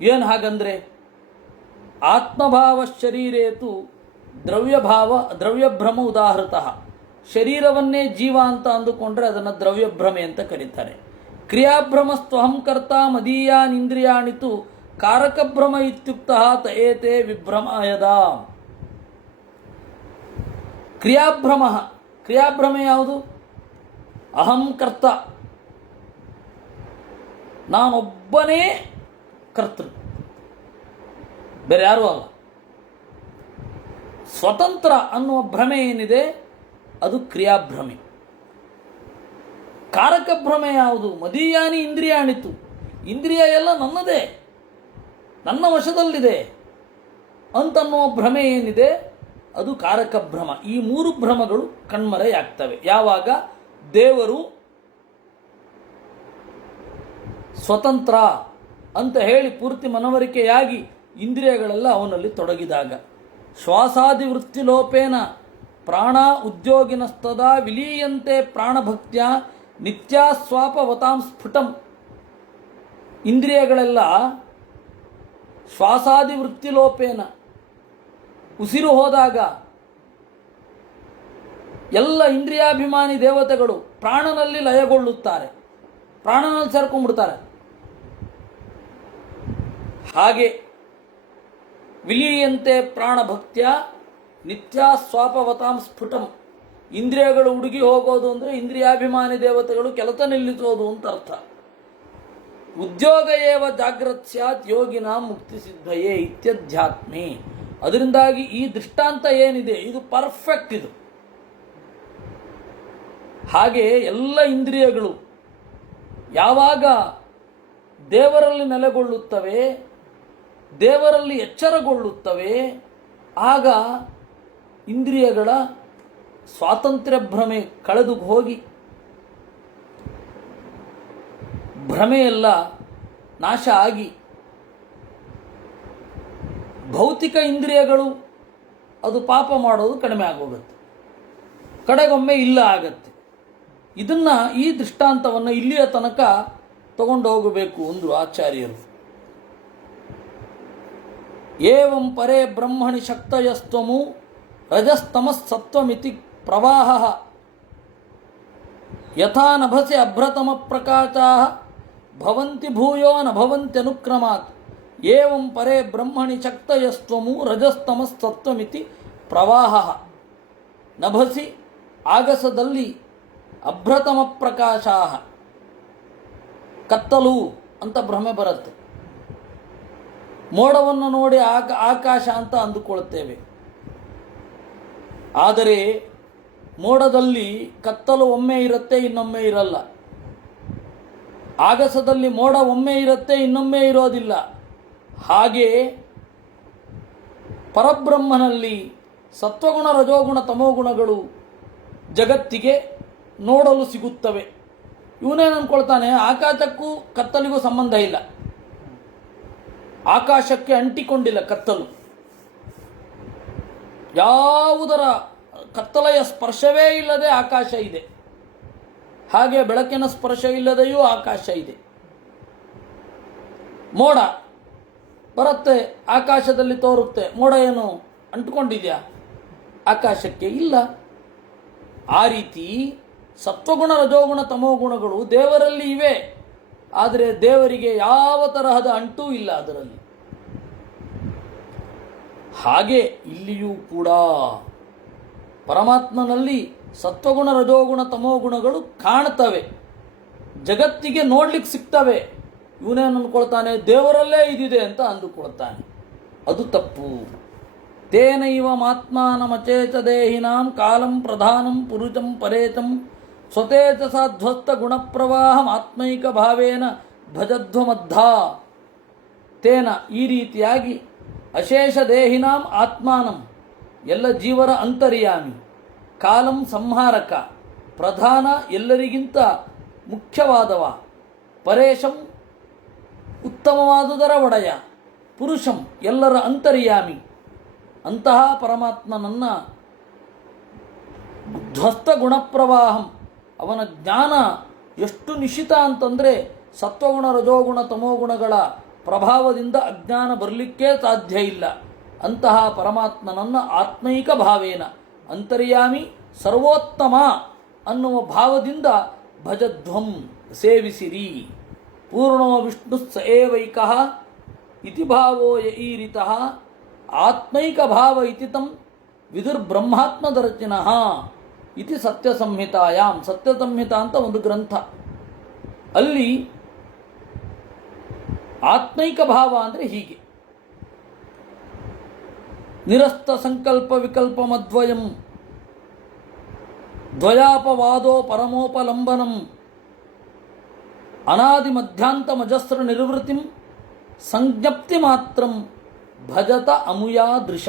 ಏನು ಹಾಗಂದ್ರೆ, ಆತ್ಮಭಾವ ಶರೀರೇತು ದ್ರವ್ಯಭ್ರಮ ಉದಾಹೃತಃ. ಶರೀರವನ್ನೇ ಜೀವ ಅಂತ ಅಂದುಕೊಂಡ್ರೆ ಅದನ್ನು ದ್ರವ್ಯಭ್ರಮೆ ಅಂತ ಕರೀತಾರೆ. ಕ್ರಿಯಾಭ್ರಮಸ್ತ್ವಹಂ ಕರ್ತ ಮದೀಯಾನಿಂದ್ರಿಯಾಣಿತು ಕಾರಕಭ್ರಮ ಇತ್ಯುಕ್ತ ತಯೇತೆ ವಿಭ್ರಮಾಯದ. ಕ್ರಿಯಾಭ್ರಮ ಯಾವುದು? ಅಹಂ ಕರ್ತ, ನಾನೊಬ್ಬನೇ ಕರ್ತೃ, ಬೇರೆ ಯಾರೂ ಅಲ್ಲ. ಸ್ವತಂತ್ರ ಅನ್ನುವ ಭ್ರಮೆ ಏನಿದೆ ಅದು ಕ್ರಿಯಾಭ್ರಮೆ. ಕಾರಕಭ್ರಮೆ ಯಾವುದು? ಮದೀಯಾನಿ ಇಂದ್ರಿಯಾಣಿತು, ಇಂದ್ರಿಯ ಎಲ್ಲ ನನ್ನದೇ, ನನ್ನ ವಶದಲ್ಲಿದೆ ಅಂತನ್ನುವ ಭ್ರಮೆ ಏನಿದೆ ಅದು ಕಾರಕಭ್ರಮ. ಈ ಮೂರು ಭ್ರಮಗಳು ಕಣ್ಮರೆಯಾಗ್ತವೆ ಯಾವಾಗ? ದೇವರು ಸ್ವತಂತ್ರ ಅಂತ ಹೇಳಿ ಪೂರ್ತಿ ಮನವರಿಕೆಯಾಗಿ ಇಂದ್ರಿಯಗಳೆಲ್ಲ ಅವನಲ್ಲಿ ತೊಡಗಿದಾಗ. ಶ್ವಾಸಾದಿ ವೃತ್ತಿಲೋಪೇನ ಪ್ರಾಣ ಉದ್ಯೋಗಿನಸ್ತದಾ ವಿಲೀಯಂತೆ ಪ್ರಾಣಭಕ್ತ್ಯ ನಿತ್ಯಾಸ್ವಾಪವತಾಂ ಸ್ಫುಟಂ. ಇಂದ್ರಿಯಗಳೆಲ್ಲ ಶ್ವಾಸಾದಿ ವೃತ್ತಿಲೋಪೇನ, ಉಸಿರು ಹೋದಾಗ ಎಲ್ಲ ಇಂದ್ರಿಯಾಭಿಮಾನಿ ದೇವತೆಗಳು ಪ್ರಾಣನಲ್ಲಿ ಲಯಗೊಳ್ಳುತ್ತಾರೆ, ಪ್ರಾಣನಲ್ಲಿ ಸೇರ್ಕೊಂಡ್ಬಿಡ್ತಾರೆ. ಹಾಗೆ ವಿಲೀಯಂತೆ ಪ್ರಾಣಭಕ್ತ್ಯ ನಿತ್ಯಾಸ್ವಾಪವತಾಂ ಸ್ಫುಟಂ. ಇಂದ್ರಿಯಗಳು ಹುಡುಗಿ ಹೋಗೋದು ಅಂದರೆ ಇಂದ್ರಿಯಾಭಿಮಾನಿ ದೇವತೆಗಳು ಕೆಲಸ ನಿಲ್ಲಿಸೋದು ಅಂತ ಅರ್ಥ. ಉದ್ಯೋಗ ಏವ ಜಾಗ್ರತ್ ಸ್ಯಾತ್ ಯೋಗಿನ ಮುಕ್ತಿ ಸಿದ್ಧಯೇ ಇತ್ಯಧ್ಯಾತ್ಮೆ. ಅದರಿಂದಾಗಿ ಈ ದೃಷ್ಟಾಂತ ಏನಿದೆ ಇದು ಪರ್ಫೆಕ್ಟ್. ಇದು ಹಾಗೆ ಎಲ್ಲ ಇಂದ್ರಿಯಗಳು ಯಾವಾಗ ದೇವರಲ್ಲಿ ನೆಲೆಗೊಳ್ಳುತ್ತವೆ, ದೇವರಲ್ಲಿ ಎಚ್ಚರಗೊಳ್ಳುತ್ತವೆ, ಆಗ ಇಂದ್ರಿಯಗಳ ಸ್ವಾತಂತ್ರ್ಯ ಭ್ರಮೆ ಕಳೆದು ಹೋಗಿ ಭ್ರಮೆಯೆಲ್ಲ ನಾಶ ಆಗಿ ಭೌತಿಕ ಇಂದ್ರಿಯಗಳು ಅದು ಪಾಪ ಮಾಡೋದು ಕಡಿಮೆ ಆಗೋಗುತ್ತೆ, ಕಡೆಗೊಮ್ಮೆ ಇಲ್ಲ ಆಗತ್ತೆ. ಈ ದೃಷ್ಟಾಂತವನ್ನು ಇಲ್ಲಿಯ ತನಕ ತಗೊಂಡು ಹೋಗಬೇಕು ಅಂದರು ಆಚಾರ್ಯರು. ಏವಂ ಪರೇ ಬ್ರಹ್ಮಣಿ ಶಕ್ತಯಸ್ತ್ವಮು ರಜಸ್ತಮಸ್ಸತ್ವಮಿತಿ ಪ್ರವಾಹ ಯಥಾ ನಭಸಿ ಅಭ್ರತಮ ಪ್ರಕಾಶಾಃ ಭವಂತಿ ಭೂಯೋ ನ ಭವಂತ್ಯನುಕ್ರಮಾತ್. ಏವಂ ಪರೇ ಬ್ರಹ್ಮಣಿ ಶಕ್ತಯಸ್ತ್ವಮು ರಜಸ್ತಮಸ್ಸತ್ವಮಿತಿ ಪ್ರವಾಹ. ನಭಸಿ ಆಗಸದಲ್ಲಿ ಅಭ್ರತಮ ಪ್ರಕಾಶಾಃ, ಕತ್ತಲು ಅಂತ ಭ್ರಮೆ ಬರುತ್ತೆ. ಮೋಡವನ್ನು ನೋಡಿ ಆಕಾಶ ಅಂತ ಅಂದುಕೊಳ್ಳುತ್ತೇವೆ. ಆದರೆ ಮೋಡದಲ್ಲಿ ಕತ್ತಲು ಒಮ್ಮೆ ಇರುತ್ತೆ, ಇನ್ನೊಮ್ಮೆ ಇರಲ್ಲ. ಆಗಸದಲ್ಲಿ ಮೋಡ ಒಮ್ಮೆ ಇರುತ್ತೆ, ಇನ್ನೊಮ್ಮೆ ಇರೋದಿಲ್ಲ. ಹಾಗೆ ಪರಬ್ರಹ್ಮನಲ್ಲಿ ಸತ್ವಗುಣ ರಜೋಗುಣ ತಮೋಗುಣಗಳು ಜಗತ್ತಿಗೆ ನೋಡಲು ಸಿಗುತ್ತವೆ. ಇವನೇನು ಅಂದ್ಕೊಳ್ತಾನೆ, ಆಕಾಶಕ್ಕೂ ಕತ್ತಲಿಗೂ ಸಂಬಂಧ ಇಲ್ಲ, ಆಕಾಶಕ್ಕೆ ಅಂಟಿಕೊಂಡಿಲ್ಲ ಕತ್ತಲು, ಯಾವುದರ ಕತ್ತಲೆಯ ಸ್ಪರ್ಶವೇ ಇಲ್ಲದೆ ಆಕಾಶ ಇದೆ. ಹಾಗೆ ಬೆಳಕಿನ ಸ್ಪರ್ಶ ಇಲ್ಲದೆಯೂ ಆಕಾಶ ಇದೆ. ಮೋಡ ಬರುತ್ತೆ, ಆಕಾಶದಲ್ಲಿ ತೋರುತ್ತೆ. ಮೋಡ ಏನು ಅಂಟ್ಕೊಂಡಿದೆಯಾ ಆಕಾಶಕ್ಕೆ? ಇಲ್ಲ. ಆ ರೀತಿ ಸತ್ವಗುಣ ರಜೋಗುಣ ತಮೋಗುಣಗಳು ದೇವರಲ್ಲಿ ಇವೆ, ಆದರೆ ದೇವರಿಗೆ ಯಾವ ತರಹದ ಅಂಟೂ ಇಲ್ಲ ಅದರಲ್ಲಿ. ಹಾಗೆ ಇಲ್ಲಿಯೂ ಕೂಡ ಪರಮಾತ್ಮನಲ್ಲಿ ಸತ್ವಗುಣ ರಜೋಗುಣ ತಮೋಗುಣಗಳು ಕಾಣ್ತವೆ, ಜಗತ್ತಿಗೆ ನೋಡ್ಲಿಕ್ಕೆ ಸಿಗ್ತವೆ. ಇವನೇನು ಅಂದ್ಕೊಳ್ತಾನೆ, ದೇವರಲ್ಲೇ ಇದಿದೆ ಅಂತ ಅಂದುಕೊಳ್ತಾನೆ. ಅದು ತಪ್ಪು. ತೇನೈವ ಮಾತ್ಮಾನಮಚೇತ ದೇಹಿನಾಂ ಕಾಲಂ ಪ್ರಧಾನಂ ಪುರುಷಂ ಪರೇತಂ ಸ್ವತೇಜಸಾಧ್ವಸ್ತ ಗುಣಪ್ರವಾಹಂ ಆತ್ಮೈಕ ಭಾವೇನ ಭಜಧ್ವಮದ್ಧಾ. ತೇನ ಈ ರೀತಿಯಾಗಿ ಅಶೇಷ ದೇಹಿನಾಂ ಆತ್ಮಾನಂ ಎಲ್ಲ ಜೀವರ ಅಂತರ್ಯಾಮಿ, ಕಾಲಂ ಸಂಹಾರಕ, ಪ್ರಧಾನ ಎಲ್ಲರಿಗಿಂತ ಮುಖ್ಯವಾದವ, ಪರೇಶಂ ಉತ್ತಮವಾದುದರ ಒಡೆಯ, ಪುರುಷಂ ಎಲ್ಲರ ಅಂತರ್ಯಾಮಿ, ಅಂತಹ ಪರಮಾತ್ಮನನ್ನು ಧ್ವಸ್ತ ಗುಣಪ್ರವಾಹಂ ಅವನ ಜ್ಞಾನ ಎಷ್ಟು ನಿಶ್ಚಿತ ಅಂತಂದರೆ ಸತ್ವಗುಣ ರಜೋಗುಣ ತಮೋಗುಣಗಳ ಪ್ರಭಾವದಿಂದ ಅಜ್ಞಾನ ಬರಲಿಕ್ಕೇ ಸಾಧ್ಯ ಇಲ್ಲ. ಅಂತಹ ಪರಮಾತ್ಮನನ್ನು ಆತ್ಮೈಕ ಭಾವೇನ ಅಂತರ್ಯಾಮಿ ಸರ್ವೋತ್ತಮ ಅನ್ನುವ ಭಾವದಿಂದ ಭಜಧ್ವಂ ಸೇವಿಸಿರಿ. ಪೂರ್ಣೋ ವಿಷ್ಣು ಸ ಏವೈಕಃ ಇತಿ ಭಾವೋ ಯೈರಿತಃ ಆತ್ಮೈಕ ಭಾವ ಇತಿ ತಂ ವಿದುರ್ಬ್ರಹ್ಮಾತ್ಮದರ್ಶಿನಃ ಇತಿ ಸತ್ಯ ಸಂಹಿತಾಯಾಮ್. ಸತ್ಯ ಸಂಹಿತ ಅಂತ ಒಂದು ಗ್ರಂಥ, ಅಲ್ಲಿ ಆತ್ಮೈಕ ಭಾವ ಅಂದರೆ ಹೀಗೆ: ನಿರಸ್ತ ಸಂಕಲ್ಪ ವಿಕಲ್ಪಮದ್ವಯಂ ದ್ವಯಾಪವಾದೋ ಪರಮೋಪಲಂಬನಂ ಅನಾದಿ ಮಧ್ಯಾಂತಮಜಸ್ರ ನಿರ್ವೃತ್ತಿಂ ಸಂಜ್ಞಪ್ತಿ ಮಾತ್ರಂ ಭಜತ ಅಮುಯಾದೃಶ.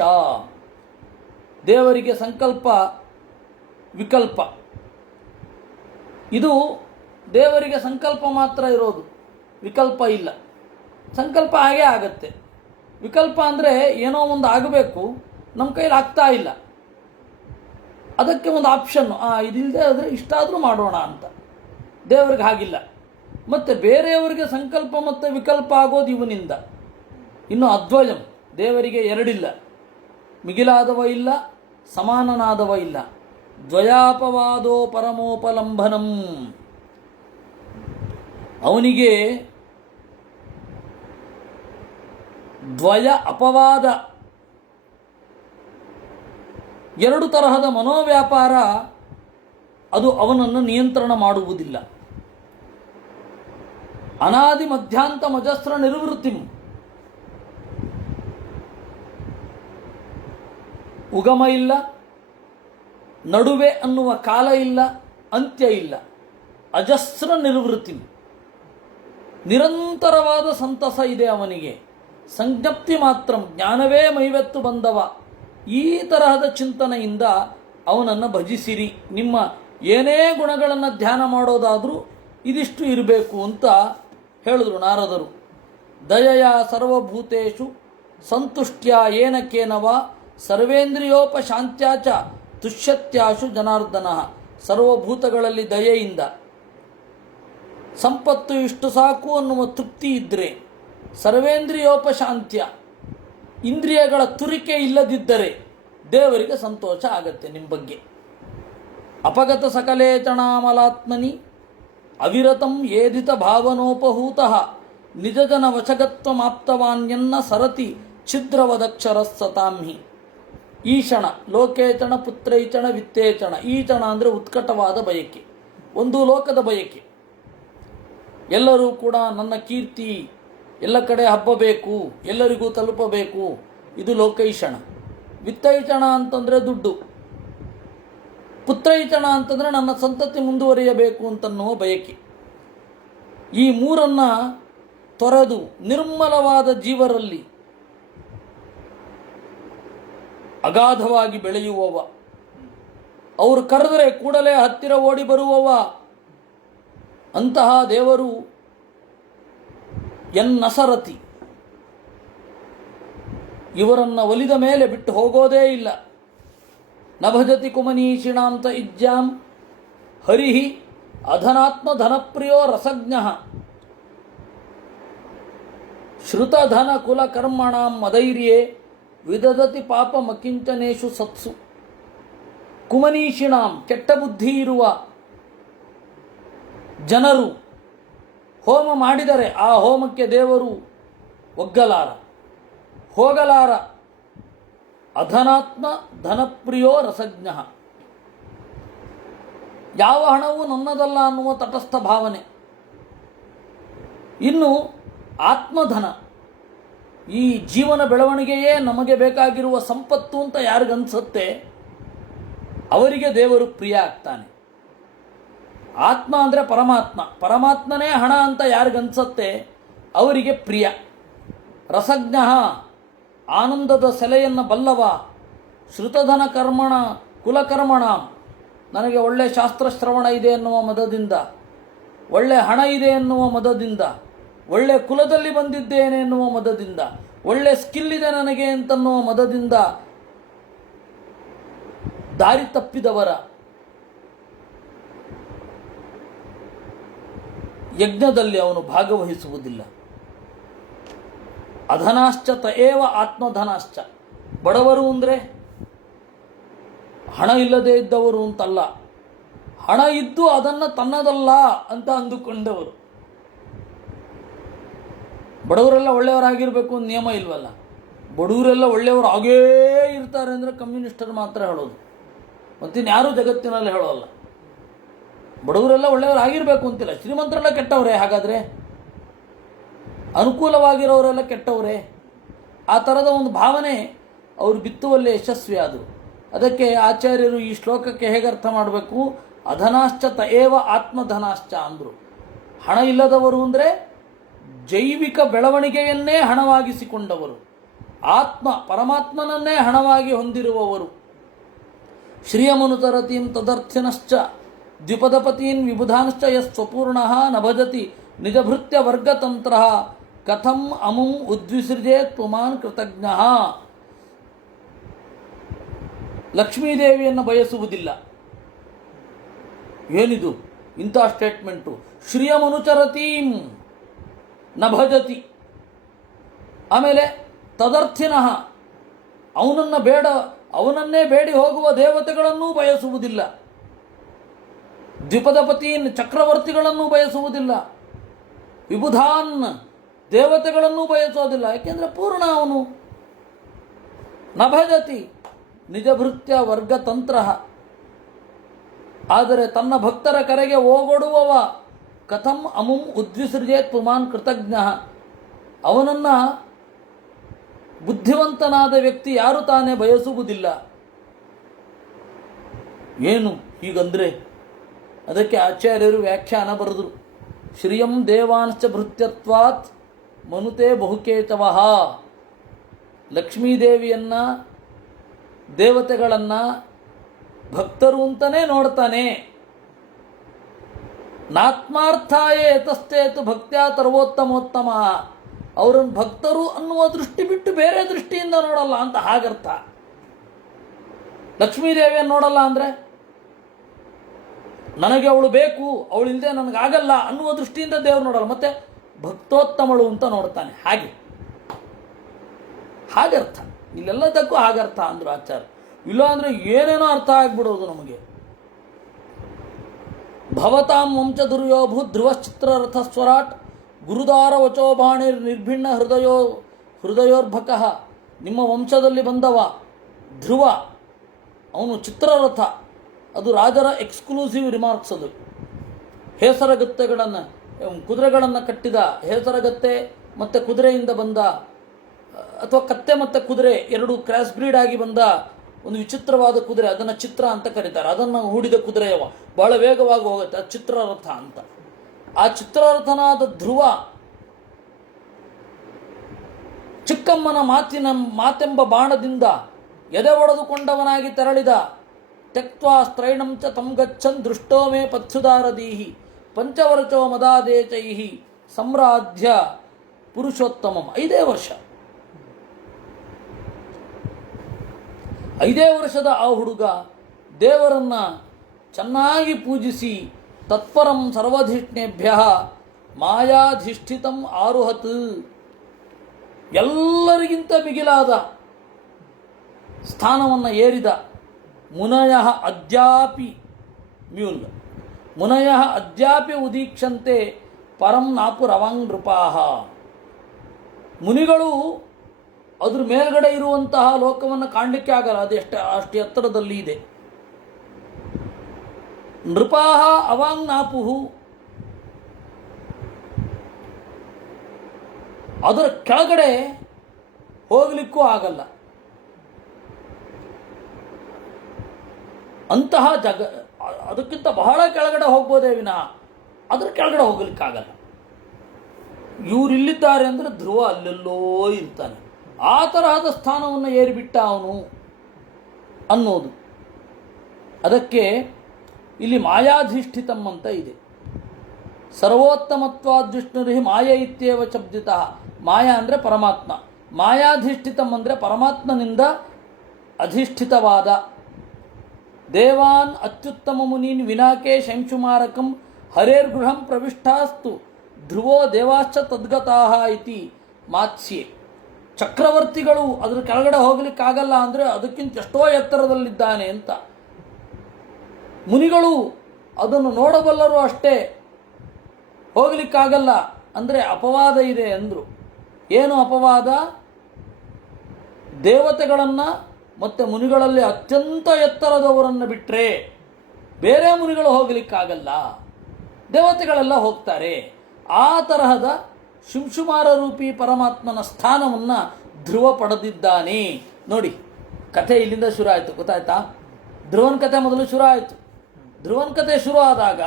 ದೇವರಿಗೆ ಸಂಕಲ್ಪ ವಿಕಲ್ಪ, ಇದು ದೇವರಿಗೆ ಸಂಕಲ್ಪ ಮಾತ್ರ ಇರೋದು, ವಿಕಲ್ಪ ಇಲ್ಲ. ಸಂಕಲ್ಪ ಹಾಗೇ ಆಗತ್ತೆ. ವಿಕಲ್ಪ ಅಂದರೆ ಏನೋ ಒಂದು ಆಗಬೇಕು, ನಮ್ಮ ಕೈಲಿ ಆಗ್ತಾ ಇಲ್ಲ, ಅದಕ್ಕೆ ಒಂದು ಆಪ್ಷನ್ನು, ಇದಿಲ್ಲದೆ ಆದರೆ ಇಷ್ಟಾದರೂ ಮಾಡೋಣ ಅಂತ. ದೇವರಿಗೆ ಹಾಗಿಲ್ಲ. ಮತ್ತು ಬೇರೆಯವರಿಗೆ ಸಂಕಲ್ಪ ಮತ್ತು ವಿಕಲ್ಪ ಆಗೋದು ಇವನಿಂದ. ಇನ್ನು ಅದ್ವಯಂ, ದೇವರಿಗೆ ಎರಡಿಲ್ಲ, ಮಿಗಿಲಾದವ ಇಲ್ಲ, ಸಮಾನನಾದವ ಇಲ್ಲ. ದ್ವಯಾಪವಾದೋ ಪರಮೋಪಲಂಬನಂ, ಅವನಿಗೆ ದ್ವಯ ಅಪವಾದ, ಎರಡು ತರಹದ ಮನೋವ್ಯಾಪಾರ, ಅದು ಅವನನ್ನು ನಿಯಂತ್ರಣ ಮಾಡುವುದಿಲ್ಲ. ಅನಾದಿ ಮಧ್ಯಾಂತ ಮಜಸ್ರ ನಿರ್ವೃತ್ತಿಂ, ಉಗಮ ಇಲ್ಲ, ನಡುವೆ ಅನ್ನುವ ಕಾಲ ಇಲ್ಲ, ಅಂತ್ಯ ಇಲ್ಲ. ಅಜಸ್ರ ನಿರ್ವೃತ್ತಿ, ನಿರಂತರವಾದ ಸಂತಸ ಇದೆ ಅವನಿಗೆ. ಸಂಜ್ಞಪ್ತಿ ಮಾತ್ರ, ಜ್ಞಾನವೇ ಮೈವೆತ್ತು ಬಂದವ. ಈ ತರಹದ ಚಿಂತನೆಯಿಂದ ಅವನನ್ನು ಭಜಿಸಿರಿ. ನಿಮ್ಮ ಏನೇ ಗುಣಗಳನ್ನು ಧ್ಯಾನ ಮಾಡೋದಾದರೂ ಇದಿಷ್ಟು ಇರಬೇಕು ಅಂತ ಹೇಳಿದ್ರು ನಾರದರು. ದಯೆಯ ಸರ್ವಭೂತೇಷು ಸಂತುಷ್ಟ್ಯ ಏನ ಕೇನವ ಸರ್ವೇಂದ್ರಿಯೋಪಶಾಂತ್ಯಾಚ ತುಷ್ಯತ್ಯಾಶು ಜನಾರ್ದನ. ಸರ್ವಭೂತಗಳಲ್ಲಿ ದಯೆಯಿಂದ, ಸಂಪತ್ತು ಇಷ್ಟು ಸಾಕು ಅನ್ನುವ ತೃಪ್ತಿ ಇದ್ದರೆ, ಸರ್ವೇಂದ್ರಿಯೋಪಶಾಂತ್ಯ ಇಂದ್ರಿಯಗಳ ತುರಿಕೆ ಇಲ್ಲದಿದ್ದರೆ ದೇವರಿಗೆ ಸಂತೋಷ ಆಗತ್ತೆ ನಿಮ್ಮ ಬಗ್ಗೆ. ಅಪಗತ ಸಕಲೇಚಣಾಮಲಾತ್ಮನಿ ಅವಿರತಂ ಏದಿತ ಭಾವನೋಪಹೂತಃ ನಿಜಜನ ವಶಗತ್ವಮಾಪ್ತವಾನ್ಯನ್ನ ಸರತಿ ಛಿದ್ರವದಕ್ಷರ ಸತಾಂಹಿ. ಈಶಣ ಲೋಕೇಚಣ ಪುತ್ರೈಚಣ ವಿತ್ತೇಚಣ. ಈಚಣ ಅಂದರೆ ಉತ್ಕಟವಾದ ಬಯಕೆ, ಒಂದು ಲೋಕದ ಬಯಕೆ. ಎಲ್ಲರೂ ಕೂಡ ನನ್ನ ಕೀರ್ತಿ ಎಲ್ಲ ಕಡೆ ಹಬ್ಬಬೇಕು, ಎಲ್ಲರಿಗೂ ತಲುಪಬೇಕು, ಇದು ಲೋಕೈಷಣ. ವಿತ್ತೈಚಣ ಅಂತಂದರೆ ದುಡ್ಡು, ಪುತ್ರೈಚಣ ಅಂತಂದರೆ ನನ್ನ ಸಂತತಿ ಮುಂದುವರಿಯಬೇಕು ಅಂತನ್ನುವ ಬಯಕೆ. ಈ ಮೂರನ್ನು ತೊರೆದು ನಿರ್ಮಲವಾದ ಜೀವರಲ್ಲಿ ಅಗಾಧವಾಗಿ ಬೆಳೆಯುವವ, ಅವರು ಕರೆದರೆ ಕೂಡಲೇ ಹತ್ತಿರ ಓಡಿ ಬರುವವ, ಅಂತಹ ದೇವರು ಎನ್ನಸರತಿ, ಇವರನ್ನು ಒಲಿದ ಮೇಲೆ ಬಿಟ್ಟು ಹೋಗೋದೇ ಇಲ್ಲ. ನಭಜತಿ ಕುಮನೀಷಿಣಾಂತ ಇಜ್ಜಾಂ ಹರಿಹಿ ಅಧನಾತ್ಮ ಧನಪ್ರಿಯೋ ರಸಜ್ಞ ಶ್ರುತಧನ ಕುಲ ಕರ್ಮಣಾಂ ಮದೈರ್ಯೇ ವಿದದತಿ ಪಾಪ ಮಕಿಂಚನೇಶು ಸತ್ಸು. ಕುಮನೀಷಿಣಾಂ ಕೆಟ್ಟ ಬುದ್ಧಿ ಇರುವ ಜನರು ಹೋಮ ಮಾಡಿದರೆ ಆ ಹೋಮಕ್ಕೆ ದೇವರು ಒಗ್ಗಲಾರ, ಹೋಗಲಾರ. ಅಧನಾತ್ಮ ಧನಪ್ರಿಯೋ ರಸಜ್ಞ, ಯಾವ ಹಣವೂ ನನ್ನದಲ್ಲ ಅನ್ನುವ ತಟಸ್ಥ ಭಾವನೆ. ಇನ್ನು ಆತ್ಮಧನ, ಈ ಜೀವನ ಬೆಳವಣಿಗೆಯೇ ನಮಗೆ ಬೇಕಾಗಿರುವ ಸಂಪತ್ತು ಅಂತ ಯಾರಿಗನ್ಸುತ್ತೆ ಅವರಿಗೆ ದೇವರು ಪ್ರಿಯ ಆಗ್ತಾನೆ. ಆತ್ಮ ಅಂದರೆ ಪರಮಾತ್ಮ, ಪರಮಾತ್ಮನೇ ಹಣ ಅಂತ ಯಾರಿಗನ್ಸತ್ತೆ ಅವರಿಗೆ ಪ್ರಿಯ. ರಸಜ್ಞ ಆನಂದದ ಸೆಲೆಯನ್ನು ಬಲ್ಲವ, ಶ್ರುತಧನ ಕರ್ಮಣ ಕುಲಕರ್ಮಣ, ನನಗೆ ಒಳ್ಳೆ ಶಾಸ್ತ್ರಶ್ರವಣ ಇದೆ ಎನ್ನುವ ಮದದಿಂದ, ಒಳ್ಳೆ ಹಣ ಇದೆ ಎನ್ನುವ ಮದದಿಂದ, ಒಳ್ಳೆ ಕುಲದಲ್ಲಿ ಬಂದಿದ್ದೇನೆ ಎನ್ನುವ ಮದದಿಂದ, ಒಳ್ಳೆ ಸ್ಕಿಲ್ ಇದೆ ನನಗೆ ಅಂತನ್ನುವ ಮದದಿಂದ ದಾರಿ ತಪ್ಪಿದವರ ಯಜ್ಞದಲ್ಲಿ ಅವನು ಭಾಗವಹಿಸುವುದಿಲ್ಲ. ಅಧನಾಶ್ಚ ತಯೇವ ಆತ್ಮಧನಾಶ್ಚ. ಬಡವರು ಅಂದರೆ ಹಣ ಇಲ್ಲದೆ ಇದ್ದವರು ಅಂತಲ್ಲ, ಹಣ ಇದ್ದು ಅದನ್ನು ತನ್ನದಲ್ಲ ಅಂತ ಅಂದುಕೊಂಡವರು. ಬಡವರೆಲ್ಲ ಒಳ್ಳೆಯವರಾಗಿರಬೇಕು ಅಂತ ನಿಯಮ ಇಲ್ವಲ್ಲ. ಬಡವರೆಲ್ಲ ಒಳ್ಳೆಯವರು ಆಗೇ ಇರ್ತಾರೆ ಅಂದರೆ ಕಮ್ಯುನಿಸ್ಟರು ಮಾತ್ರ ಹೇಳೋದು, ಮತ್ತಿನ್ಯಾರೂ ಜಗತ್ತಿನಲ್ಲಿ ಹೇಳೋಲ್ಲ. ಬಡವರೆಲ್ಲ ಒಳ್ಳೆಯವರಾಗಿರಬೇಕು ಅಂತಿಲ್ಲ. ಶ್ರೀಮಂತರೆಲ್ಲ ಕೆಟ್ಟವರೇ? ಹಾಗಾದರೆ ಅನುಕೂಲವಾಗಿರೋರೆಲ್ಲ ಕೆಟ್ಟವರೇ? ಆ ಥರದ ಒಂದು ಭಾವನೆ ಅವರು ಬಿತ್ತುವಲ್ಲಿ ಯಶಸ್ವಿಯಾದರು. ಅದಕ್ಕೆ ಆಚಾರ್ಯರು ಈ ಶ್ಲೋಕಕ್ಕೆ ಹೇಗೆ ಅರ್ಥ ಮಾಡಬೇಕು? ಅಧನಾಶ್ಚ ತಯೇವ ಆತ್ಮಧನಾಶ್ಚ ಅಂದರು. ಹಣ ಇಲ್ಲದವರು ಅಂದರೆ ಜೈವಿಕ ಬೆಳವಣಿಗೆಯನ್ನೇ ಹಣವಾಗಿಸಿಕೊಂಡವರು, ಆತ್ಮ ಪರಮಾತ್ಮನನ್ನೇ ಹಣವಾಗಿ ಹೊಂದಿರುವವರು. ಶ್ರಿಯಮನುತರತೀಂ ತದರ್ಥಿನಶ್ಚ ದ್ವಿಪದಪತೀನ್ ವಿಬುಧಾಂಶ್ಚ ಯಸ್ ಸ್ವಪೂರ್ಣಃ ನ ಭಜತಿ ನಿಜಭೃತ್ಯ ವರ್ಗತಂತ್ರ ಕಥಂ ಅಮುಂ ಉದ್ವಿಸೃಜೇತ್ ಪುಮಾನ್ ಕೃತಜ್ಞಃ. ಲಕ್ಷ್ಮೀದೇವಿಯನ್ನು ಬಯಸುವುದಿಲ್ಲ. ಏನಿದು ಇಂಥ ಸ್ಟೇಟ್ಮೆಂಟು? ಶ್ರಿಯಮನುಚರತೀಂ ನ ಭಜತಿ. ಆಮೇಲೆ ತದರ್ಥಿನಃ, ಅವನನ್ನೇ ಬೇಡಿ ಹೋಗುವ ದೇವತೆಗಳನ್ನೂ ಬಯಸುವುದಿಲ್ಲ. ದ್ವಿಪದಪತೀನ್ ಚಕ್ರವರ್ತಿಗಳನ್ನೂ ಬಯಸುವುದಿಲ್ಲ. ವಿಬುಧಾನ್ ದೇವತೆಗಳನ್ನೂ ಬಯಸೋದಿಲ್ಲ. ಯಾಕೆಂದರೆ ಪೂರ್ಣ ಅವನು. ನ ಭಜತಿ ನಿಜಭೃತ್ಯ ವರ್ಗತಂತ್ರ. ಆದರೆ ತನ್ನ ಭಕ್ತರ ಕರೆಗೆ ಓಗೊಡುವವ ಕಥಂ ಅಮುಂ ಉದ್ವಿಸೃಜೇತ್ ಪುಮಾನ್ ಕೃತಜ್ಞ. ಅವನನ್ನು ಬುದ್ಧಿವಂತನಾದ ವ್ಯಕ್ತಿ ಯಾರು ತಾನೇ ಬಯಸುವುದಿಲ್ಲ. ಏನು ಹೀಗಂದ್ರೆ? ಅದಕ್ಕೆ ಆಚಾರ್ಯರು ವ್ಯಾಖ್ಯಾನ ಬರೆದರು. ಶ್ರಿಯಂ ದೇವಾಂಶ್ಚ ಭೃತ್ಯತ್ವಾತ್ ಮನುತೆ ಬಹುಕೇತವಃ. ಲಕ್ಷ್ಮೀದೇವಿಯನ್ನು ದೇವತೆಗಳನ್ನು ಭಕ್ತರು ಅಂತಲೇ ನೋಡ್ತಾನೆ. ನಾತ್ಮಾರ್ಥಾಯೇ ಯತಸ್ತೇತು ಭಕ್ತ್ಯಾ ಸರ್ವೋತ್ತಮೋತ್ತಮ. ಅವರನ್ನು ಭಕ್ತರು ಅನ್ನುವ ದೃಷ್ಟಿ ಬಿಟ್ಟು ಬೇರೆ ದೃಷ್ಟಿಯಿಂದ ನೋಡಲ್ಲ ಅಂತ ಹಾಗರ್ಥ. ಲಕ್ಷ್ಮೀದೇವಿಯನ್ನು ನೋಡಲ್ಲ ಅಂದರೆ ನನಗೆ ಅವಳು ಬೇಕು, ಅವಳಿಲ್ಲದೆ ನನಗಾಗಲ್ಲ ಅನ್ನುವ ದೃಷ್ಟಿಯಿಂದ ದೇವರು ನೋಡಲ್ಲ. ಮತ್ತೆ ಭಕ್ತೋತ್ತಮಳು ಅಂತ ನೋಡ್ತಾನೆ. ಹಾಗರ್ಥ. ಇಲ್ಲೆಲ್ಲದಕ್ಕೂ ಹಾಗರ್ಥ ಅಂದರು ಆಚಾರ್ಯ. ಇಲ್ಲ ಅಂದರೆ ಏನೇನೋ ಅರ್ಥ ಆಗ್ಬಿಡೋದು ನಮಗೆ. ಭವತಾಂ ವಂಶ ದುರ್ಯೋಭೂ ಧ್ರುವಶ್ಚಿತ್ರರಥ ಸ್ವರಾಟ್ ಗುರುದಾರ ವಚೋಬಾಣಿರ್ ನಿರ್ಭಿಣ್ಣ ಹೃದಯೋರ್ಭಕಃ. ನಿಮ್ಮ ವಂಶದಲ್ಲಿ ಬಂದವ ಧ್ರುವ, ಅವನು ಚಿತ್ರರಥ. ಅದು ರಾಜರ ಎಕ್ಸ್ಕ್ಲೂಸಿವ್ ರಿಮಾರ್ಕ್ಸ್. ಅದು ಹೇಸರಗತ್ತೆಗಳನ್ನು, ಕುದುರೆಗಳನ್ನು ಕಟ್ಟಿದ ಹೇಸರಗತ್ತೆ ಮತ್ತು ಕುದುರೆಯಿಂದ ಬಂದ, ಅಥವಾ ಕತ್ತೆ ಮತ್ತು ಕುದುರೆ ಎರಡು ಕ್ರಾಸ್ ಬ್ರೀಡ್ ಆಗಿ ಬಂದ ಒಂದು ವಿಚಿತ್ರವಾದ ಕುದುರೆ, ಅದನ್ನು ಚಿತ್ರ ಅಂತ ಕರೀತಾರೆ. ಅದನ್ನು ಹೂಡಿದ ಕುದುರೆಯವ ಬಹಳ ವೇಗವಾಗಿ ಹೋಗುತ್ತೆ, ಅದು ಚಿತ್ರರಥ ಅಂತ. ಆ ಚಿತ್ರರಥನಾದ ಧ್ರುವ ಚಿಕ್ಕಮ್ಮನ ಮಾತೆಂಬ ಬಾಣದಿಂದ ಎದೆ ಒಡೆದುಕೊಂಡವನಾಗಿ ತೆರಳಿದ. ತ್ಯಕ್ತ್ವಾ ಸ್ತ್ರೈಣಂ ಚ ತಂ ಗಚ್ಚನ್ ದೃಷ್ಟೋ ಮೇ ಪತ್ಸುದಾರದೀಹಿ ಪಂಚವರ್ಚೋ ಮದಾದೇಚೈಹಿ ಸಂರಾಧ್ಯ ಪುರುಷೋತ್ತಮಂ. 5 ವರ್ಷ, 5 ವರ್ಷದ ಆ ಹುಡುಗ ದೇವರನ್ನ ಚೆನ್ನಾಗಿ ಪೂಜಿಸಿ ತತ್ಪರಂ ಸರ್ವಧಿಷ್ಣೇಭ್ಯ ಮಾಯಾಧಿಷ್ಠಿತಂ ಆರುಹತ್. ಎಲ್ಲರಿಗಿಂತ ಮಿಗಿಲಾದ ಸ್ಥಾನವನ್ನು ಏರಿದ. ಮುನಯ ಅದ್ಯಾಪಿ ಮ್ಯೂಲ್ ಮುನಯ ಅದ್ಯಾಪಿ ಉದೀಕ್ಷಂತೆ ಪರಂ ನಾಪುರವಾಂಗ್ ನೃಪಾಹ. ಮುನಿಗಳು ಅದ್ರ ಮೇಲ್ಗಡೆ ಇರುವಂತಹ ಲೋಕವನ್ನು ಕಾಣಲಿಕ್ಕೆ ಆಗಲ್ಲ, ಅಷ್ಟು ಎತ್ತರದಲ್ಲಿ ಇದೆ. ನೃಪಾಹ ಅವಾಂಗ್ ನಾಪುಹು, ಅದರ ಕೆಳಗಡೆ ಹೋಗ್ಲಿಕ್ಕೂ ಆಗಲ್ಲ. ಅಂತಹ ಅದಕ್ಕಿಂತ ಬಹಳ ಕೆಳಗಡೆ ಹೋಗ್ಬೋದೇ ವಿನಃ ಅದ್ರ ಕೆಳಗಡೆ ಹೋಗ್ಲಿಕ್ಕಾಗಲ್ಲ. ಇವರಿಲ್ಲಿದ್ದಾರೆ ಅಂದರೆ ಧ್ರುವ ಅಲ್ಲೆಲ್ಲೋ ಇರ್ತಾನೆ. ಆ ತರಹದ ಸ್ಥಾನವನ್ನು ಏರಿಬಿಟ್ಟ ಅವನು ಅನ್ನೋದು. ಅದಕ್ಕೆ ಇಲ್ಲಿ ಮಾಯಾಧಿಷ್ಠಿತಂ ಅಂತ ಇದೆ. ಸರ್ವೋತ್ತಮತ್ವಾದ್ವಿಷ್ಣುರಿ ಮಾಯ ಇತ್ಯೇವ ಶಬ್ದಿತ. ಮಾಯಾ ಅಂದರೆ ಪರಮಾತ್ಮ, ಮಾಯಾಧಿಷ್ಠಿತಂ ಅಂದರೆ ಪರಮಾತ್ಮನಿಂದ ಅಧಿಷ್ಠಿತವಾದ. ದೇವಾನ್ ಅತ್ಯುತ್ತಮ ಮುನೀನ್ ವಿನಾಕೆ ಶಂಶುಮಾರಕಂ ಹರೇರ್ಗೃಹಂ ಪ್ರವಿಷ್ಟಾಸ್ತು ಧ್ರುವೋ ದೇವಾಶ್ಚ ತದ್ಗತಾಹ ಇತಿ ಮಾತ್ಸ್ಯೆ. ಚಕ್ರವರ್ತಿಗಳು ಅದರ ಕೆಳಗಡೆ ಹೋಗ್ಲಿಕ್ಕಾಗಲ್ಲ ಅಂದರೆ ಅದಕ್ಕಿಂತ ಎಷ್ಟೋ ಎತ್ತರದಲ್ಲಿದ್ದಾನೆ ಅಂತ. ಮುನಿಗಳು ಅದನ್ನು ನೋಡಬಲ್ಲರು ಅಷ್ಟೇ, ಹೋಗ್ಲಿಕ್ಕಾಗಲ್ಲ ಅಂದರೆ ಅಪವಾದ ಇದೆ ಅಂದರು. ಏನು ಅಪವಾದ? ದೇವತೆಗಳನ್ನು ಮತ್ತು ಮುನಿಗಳಲ್ಲಿ ಅತ್ಯಂತ ಎತ್ತರದವರನ್ನು ಬಿಟ್ಟರೆ ಬೇರೆ ಮುನಿಗಳು ಹೋಗಲಿಕ್ಕಾಗಲ್ಲ, ದೇವತೆಗಳೆಲ್ಲ ಹೋಗ್ತಾರೆ. ಆ ತರಹದ ಶುಂಶುಮಾರ ರೂಪಿ ಪರಮಾತ್ಮನ ಸ್ಥಾನವನ್ನು ಧ್ರುವ ಪಡೆದಿದ್ದಾನೆ. ನೋಡಿ, ಕಥೆ ಇಲ್ಲಿಂದ ಶುರು ಆಯಿತು, ಗೊತ್ತಾಯ್ತಾ? ಧ್ರುವನ ಕಥೆ ಮೊದಲು ಶುರು ಆಯಿತು. ಧ್ರುವನ ಕಥೆ ಶುರು ಆದಾಗ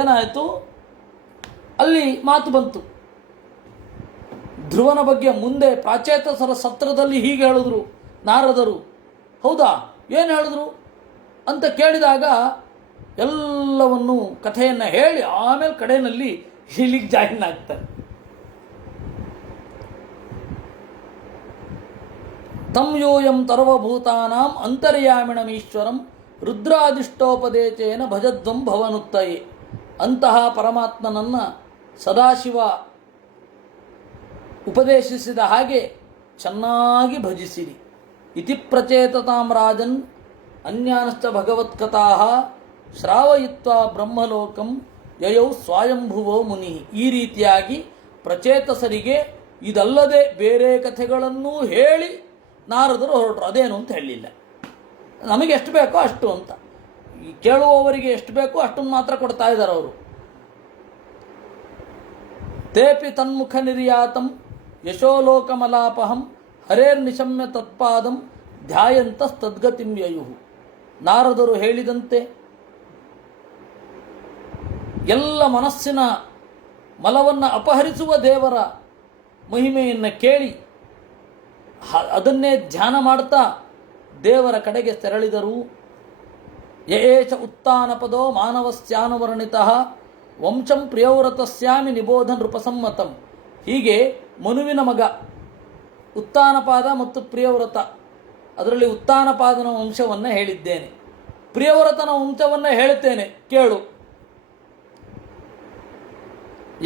ಏನಾಯಿತು? ಅಲ್ಲಿ ಮಾತು ಬಂತು ಧ್ರುವನ ಬಗ್ಗೆ. ಮುಂದೆ ಪ್ರಾಚೇತಸರ ಸತ್ರದಲ್ಲಿ ಹೀಗೆ ಹೇಳಿದ್ರು ನಾರದರು. ಹೌದಾ, ಏನು ಹೇಳಿದ್ರು ಅಂತ ಕೇಳಿದಾಗ ಎಲ್ಲವನ್ನು ಕಥೆಯನ್ನು ಹೇಳಿ ಆಮೇಲೆ ಕಡೆಯಲ್ಲಿ ಇಲ್ಲಿಗೆ ಜಾಯಿನ್ ಆಗ್ತಾರೆ. ತಂ ಯೋಯಂ ಸರ್ವಭೂತಾನಾಂ ಅಂತರ್ಯಾಮಿಣಮೀಶ್ವರಂ ರುದ್ರಾದಿಷ್ಟೋಪದೇಶೇನ ಭಜಧ್ವಂ ಭವನುತ್ತಯೇ. ಅಂತಹ ಪರಮಾತ್ಮನನ್ನು ಸದಾಶಿವ ಉಪದೇಶಿಸಿದ ಹಾಗೆ ಚೆನ್ನಾಗಿ ಭಜಿಸಿರಿ. ಇತಿ ಪ್ರಚೇತತಾಂ ರಾಜನ್ ಅನ್ಯಾನಶ್ಚ ಭಗವತ್ಕಥಾಃ ಶ್ರಾವಯಿತ್ವಾ ಬ್ರಹ್ಮಲೋಕಂ ಯಯೌ ಸ್ವಯಂಭುವೋ ಮುನಿ. ಈ ರೀತಿಯಾಗಿ ಪ್ರಚೇತಸರಿಗೆ ಇದಲ್ಲದೆ ಬೇರೆ ಕಥೆಗಳನ್ನೂ ಹೇಳಿ ನಾರದರು ಹೊರಟರು. ಅದೇನು ಅಂತ ಹೇಳಲಿಲ್ಲ, ನಮಗೆ ಎಷ್ಟು ಬೇಕೋ ಅಷ್ಟು ಅಂತ. ಈ ಕೇಳುವವರಿಗೆ ಎಷ್ಟು ಬೇಕೋ ಅಷ್ಟನ್ನು ಮಾತ್ರ ಕೊಡ್ತಾ ಇದ್ದಾರೆ ಅವರು. ತೇಪಿ ತನ್ಮುಖ ನಿರ್ಯಾತಂ ಯಶೋಲೋಕಮಲಾಪಹಂ ಹರೇರ್ನಿಶಮ್ಯ ತತ್ಪಾದಂ ಧ್ಯಾಯಂತಸ್ತದ್ಗತಿಂ ಯಯುಃ. ನಾರದರು ಹೇಳಿದಂತೆ ಎಲ್ಲ ಮನಸ್ಸಿನ ಮಲವನ್ನು ಅಪಹರಿಸುವ ದೇವರ ಮಹಿಮೆಯನ್ನು ಕೇಳಿ ಅದನ್ನೇ ಧ್ಯಾನ ಮಾಡ್ತಾ ದೇವರ ಕಡೆಗೆ ತೆರಳಿದರು. ಯಏಚ ಉತ್ಥಾನಪದೋ ಮಾನವಸ್ಯಾನುವರ್ಣಿತಃ ವಂಶಂ ಪ್ರಿಯವ್ರತಸ್ಯಾಮಿ ನಿಬೋಧ ನೃಪಸಮ್ಮತಂ. ಹೀಗೆ ಮನುವಿನ ಮಗ ಉತ್ಥಾನಪಾದ ಮತ್ತು ಪ್ರಿಯವ್ರತ, ಅದರಲ್ಲಿ ಉತ್ಥಾನಪಾದನ ವಂಶವನ್ನು ಹೇಳಿದ್ದೇನೆ, ಪ್ರಿಯವ್ರತನ ವಂಶವನ್ನು ಹೇಳುತ್ತೇನೆ ಕೇಳು.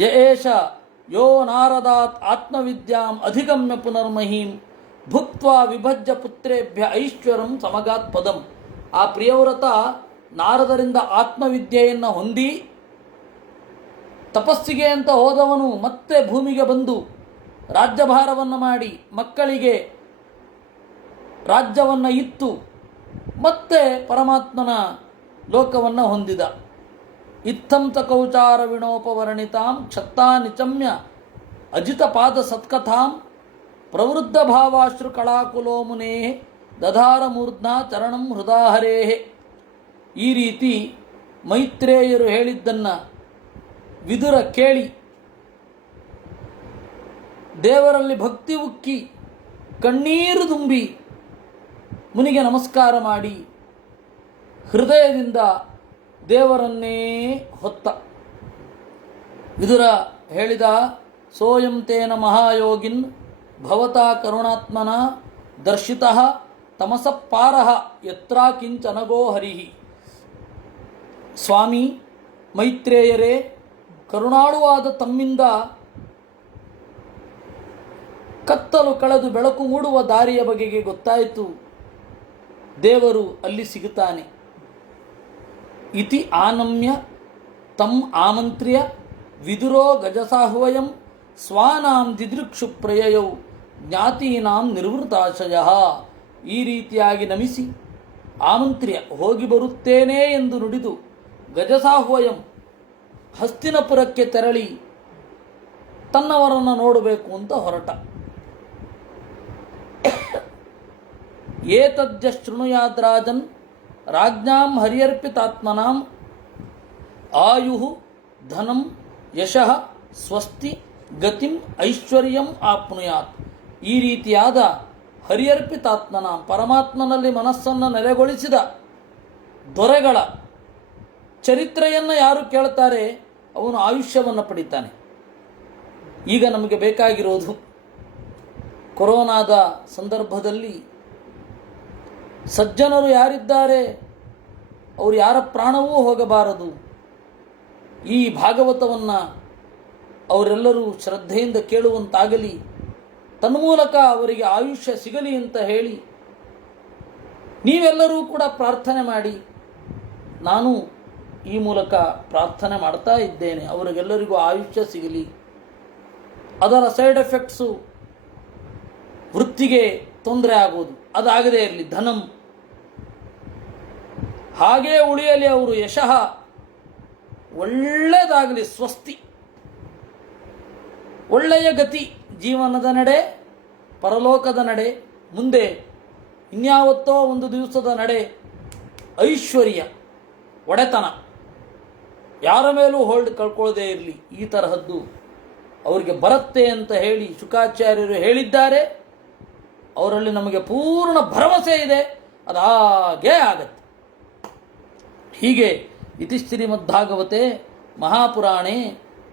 ಯಏಷ ಯೋ ನಾರದಾತ್ ಆತ್ಮವಿದ್ಯಾಂ ಅಧಿಗಮ್ಯ ಪುನರ್ಮಹೀಂ ಭುಕ್ತ್ವಾ ವಿಭಜ್ಯ ಪುತ್ರೇಭ್ಯ ಐಶ್ವರಂ ಸಮಗಾತ್ ಪದಂ. ಆ ಪ್ರಿಯವ್ರತ ನಾರದರಿಂದ ಆತ್ಮವಿದ್ಯೆಯನ್ನು ಹೊಂದಿ ತಪಸ್ಸಿಗೆ ಅಂತ ಹೋದವನು ಮತ್ತೆ ಭೂಮಿಗೆ ಬಂದು ರಾಜ್ಯಭಾರವನ್ನು ಮಾಡಿ ಮಕ್ಕಳಿಗೆ ರಾಜ್ಯವನ್ನು ಇತ್ತು ಮತ್ತೆ ಪರಮಾತ್ಮನ ಲೋಕವನ್ನು ಹೊಂದಿದ. ಇತ್ತಂ ತ ಕೌಚಾರ ವಿಣೋಪವರ್ಣಿತಾಂ ಕ್ಷತ್ತಾ ನಿಚಮ್ಯ ಅಜಿತ ಪಾದ ಸತ್ಕಥಾಂ ಪ್ರವೃದ್ಧ ಭಾವಾಶ್ರು ಕಳಾಕುಲೋ ಮುನೇ ದಧಾರ ಮೂರ್ಧ್ನಾ ಚರಣಂ ಹೃದಾಹರೇ. ಈ ರೀತಿ ಮೈತ್ರೇಯರು ಹೇಳಿದ್ದನ್ನು ವಿದುರ ಕೇಳಿ ದೇವರಲ್ಲಿ ಭಕ್ತಿ ಉಕ್ಕಿ ಕಣ್ಣೀರು ತುಂಬಿ ಮುನಿಗೆ ನಮಸ್ಕಾರ ಮಾಡಿ ಹೃದಯದಿಂದ ದೇವರನ್ನೇ ಹೊತ್ತ. ವಿದುರ ಹೇಳಿದ, ಸೋಯಂ ತೇನ ಮಹಾಯೋಗಿನ್ ಭವತಾ ಕರುಣಾತ್ಮನ ದರ್ಶಿತಃ ತಮಸಪ್ಪಾರಃ ಯತ್ರಾ ಕಿಂಚನಗೋ ಹರಿಹಿ. ಸ್ವಾಮಿ ಮೈತ್ರೇಯರೇ, ಕರುಣಾಳುವಾದ ತಮ್ಮಿಂದ ಕತ್ತಲು ಕಳೆದು ಬೆಳಕು ಮೂಡುವ ದಾರಿಯ ಬಗೆಗೆ ಗೊತ್ತಾಯಿತು. ದೇವರು ಅಲ್ಲಿ ಸಿಗುತ್ತಾನೆ. ಇತಿ ಆನಮ್ಯ ತಂ ಆಮಂತ್ರ್ಯ ವಿದುರೋ ಗಜಸಾಹ್ವಯಂ ಸ್ವಾನಾಂ ದಿದೃಕ್ಷು ಪ್ರಯಯೌ ಜ್ಞಾತೀನಾಂ ನಿರ್ವೃತಾಶಯ. ಈ ರೀತಿಯಾಗಿ ನಮಿಸಿ ಆಮಂತ್ರ್ಯ ಹೋಗಿ ಬರುತ್ತೇನೆ ಎಂದು ನುಡಿದು ಗಜಸಾಹ್ವಯಂ ಹಸ್ತಿನಪುರಕ್ಕೆ ತೆರಳಿ ತನ್ನವರನ್ನು ನೋಡಬೇಕು ಅಂತ ಹೊರಟ. ಏತದ್ಯ ಶೃಣುಯಾದ್ರಾಜನ್ ರಾಜ್ಞಾಂ ಹರಿಯರ್ಪಿತಾತ್ಮನಾಂ ಆಯು ಧನಂ ಯಶಃ ಸ್ವಸ್ತಿ ಗತಿಂ ಐಶ್ವರ್ಯಂ ಆಪ್ನುಯಾತ್. ಈ ರೀತಿಯಾದ ಹರಿಯರ್ಪಿತಾತ್ಮನ ಪರಮಾತ್ಮನಲ್ಲಿ ಮನಸ್ಸನ್ನು ನೆಲೆಗೊಳಿಸಿದ ದೊರೆಗಳ ಚರಿತ್ರೆಯನ್ನು ಯಾರು ಕೇಳ್ತಾರೆ ಅವನು ಆಯುಷ್ಯವನ್ನು ಪಡಿತಾನೆ. ಈಗ ನಮಗೆ ಬೇಕಾಗಿರೋದು ಕೊರೋನಾದ ಸಂದರ್ಭದಲ್ಲಿ ಸಜ್ಜನರು ಯಾರಿದ್ದಾರೆ ಅವರು ಯಾರ ಪ್ರಾಣವೂ ಹೋಗಬಾರದು. ಈ ಭಾಗವತವನ್ನು ಅವರೆಲ್ಲರೂ ಶ್ರದ್ಧೆಯಿಂದ ಕೇಳುವಂತಾಗಲಿ, ತನ್ಮೂಲಕ ಅವರಿಗೆ ಆಯುಷ್ಯ ಸಿಗಲಿ ಅಂತ ಹೇಳಿ ನೀವೆಲ್ಲರೂ ಕೂಡ ಪ್ರಾರ್ಥನೆ ಮಾಡಿ. ನಾನು ಈ ಮೂಲಕ ಪ್ರಾರ್ಥನೆ ಮಾಡ್ತಾ ಇದ್ದೇನೆ, ಅವರಿಗೆಲ್ಲರಿಗೂ ಆಯುಷ್ಯ ಸಿಗಲಿ. ಅದರ ಸೈಡ್ ಎಫೆಕ್ಟ್ಸು ವೃತ್ತಿಗೆ ತೊಂದರೆ ಆಗೋದು ಅದಾಗದೇ ಇರಲಿ. ಧನಂ ಹಾಗೇ ಉಳಿಯಲಿ, ಅವರು ಯಶಃ ಒಳ್ಳೆಯದಾಗಲಿ. ಸ್ವಸ್ತಿ ಒಳ್ಳೆಯ ಗತಿ, ಜೀವನದ ನಡೆ, ಪರಲೋಕದ ನಡೆ, ಮುಂದೆ ಇನ್ಯಾವತ್ತೋ ಒಂದು ದಿವಸದ ನಡೆ, ಐಶ್ವರ್ಯ, ಒಡೆತನ, ಯಾರ ಮೇಲೂ ಹೋಲ್ಡ್ ಕಳ್ಕೊಳ್ಳದೇ ಇರಲಿ. ಈ ತರಹದ್ದು ಅವರಿಗೆ ಬರುತ್ತೆ ಅಂತ ಹೇಳಿ ಶುಕಾಚಾರ್ಯರು ಹೇಳಿದ್ದಾರೆ. ಅವರಲ್ಲಿ ನಮಗೆ ಪೂರ್ಣ ಭರವಸೆ ಇದೆ, ಅದಾಗೇ ಆಗತ್ತೆ. ಹೀಗೆ ಇತಿ ಶ್ರೀಮದ್ಭಾಗವತೆ ಮಹಾಪುರಾಣೆ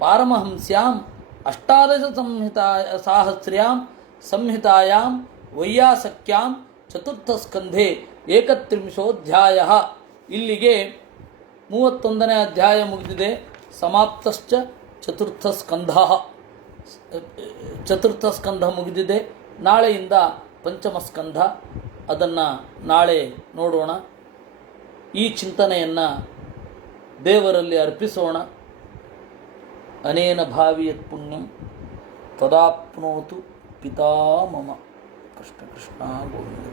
ಪಾರಮಹಂಸ್ಯಾಂ ಅಷ್ಟಾದಶ ಸಾಹಸ್ರ್ಯಾಂ ಸಂಹಿತಾಯಾಂ ವೈಯಾಸಕ್ಯಾಂ ಚತುರ್ಥ ಸ್ಕಂಧೆ ಏಕತ್ರಿಂಶೋಧ್ಯಾಯ. ಇಲ್ಲಿಗೆ 31ನೇ ಅಧ್ಯಾಯ ಮುಗಿದಿದೆ. ಸಮಾಪ್ತಶ್ಚ ಚತುರ್ಥ ಸ್ಕಂಧ ಮುಗಿದಿದೆ. ನಾಳೆಯಿಂದ ಪಂಚಮ ಸ್ಕಂಧ, ಅದನ್ನು ನಾಳೆ ನೋಡೋಣ. ಈ ಚಿಂತನೆಯನ್ನು ದೇವರಲ್ಲಿ ಅರ್ಪಿಸೋಣ. ಅನೇನ ಭಾವಿಯತ್ ಪುಣ್ಯಂ ತದಾಪ್ನೋತು ಪಿತಾ ಮಮ. ಕೃಷ್ಣ ಕೃಷ್ಣ ಗೋವಿಂದ.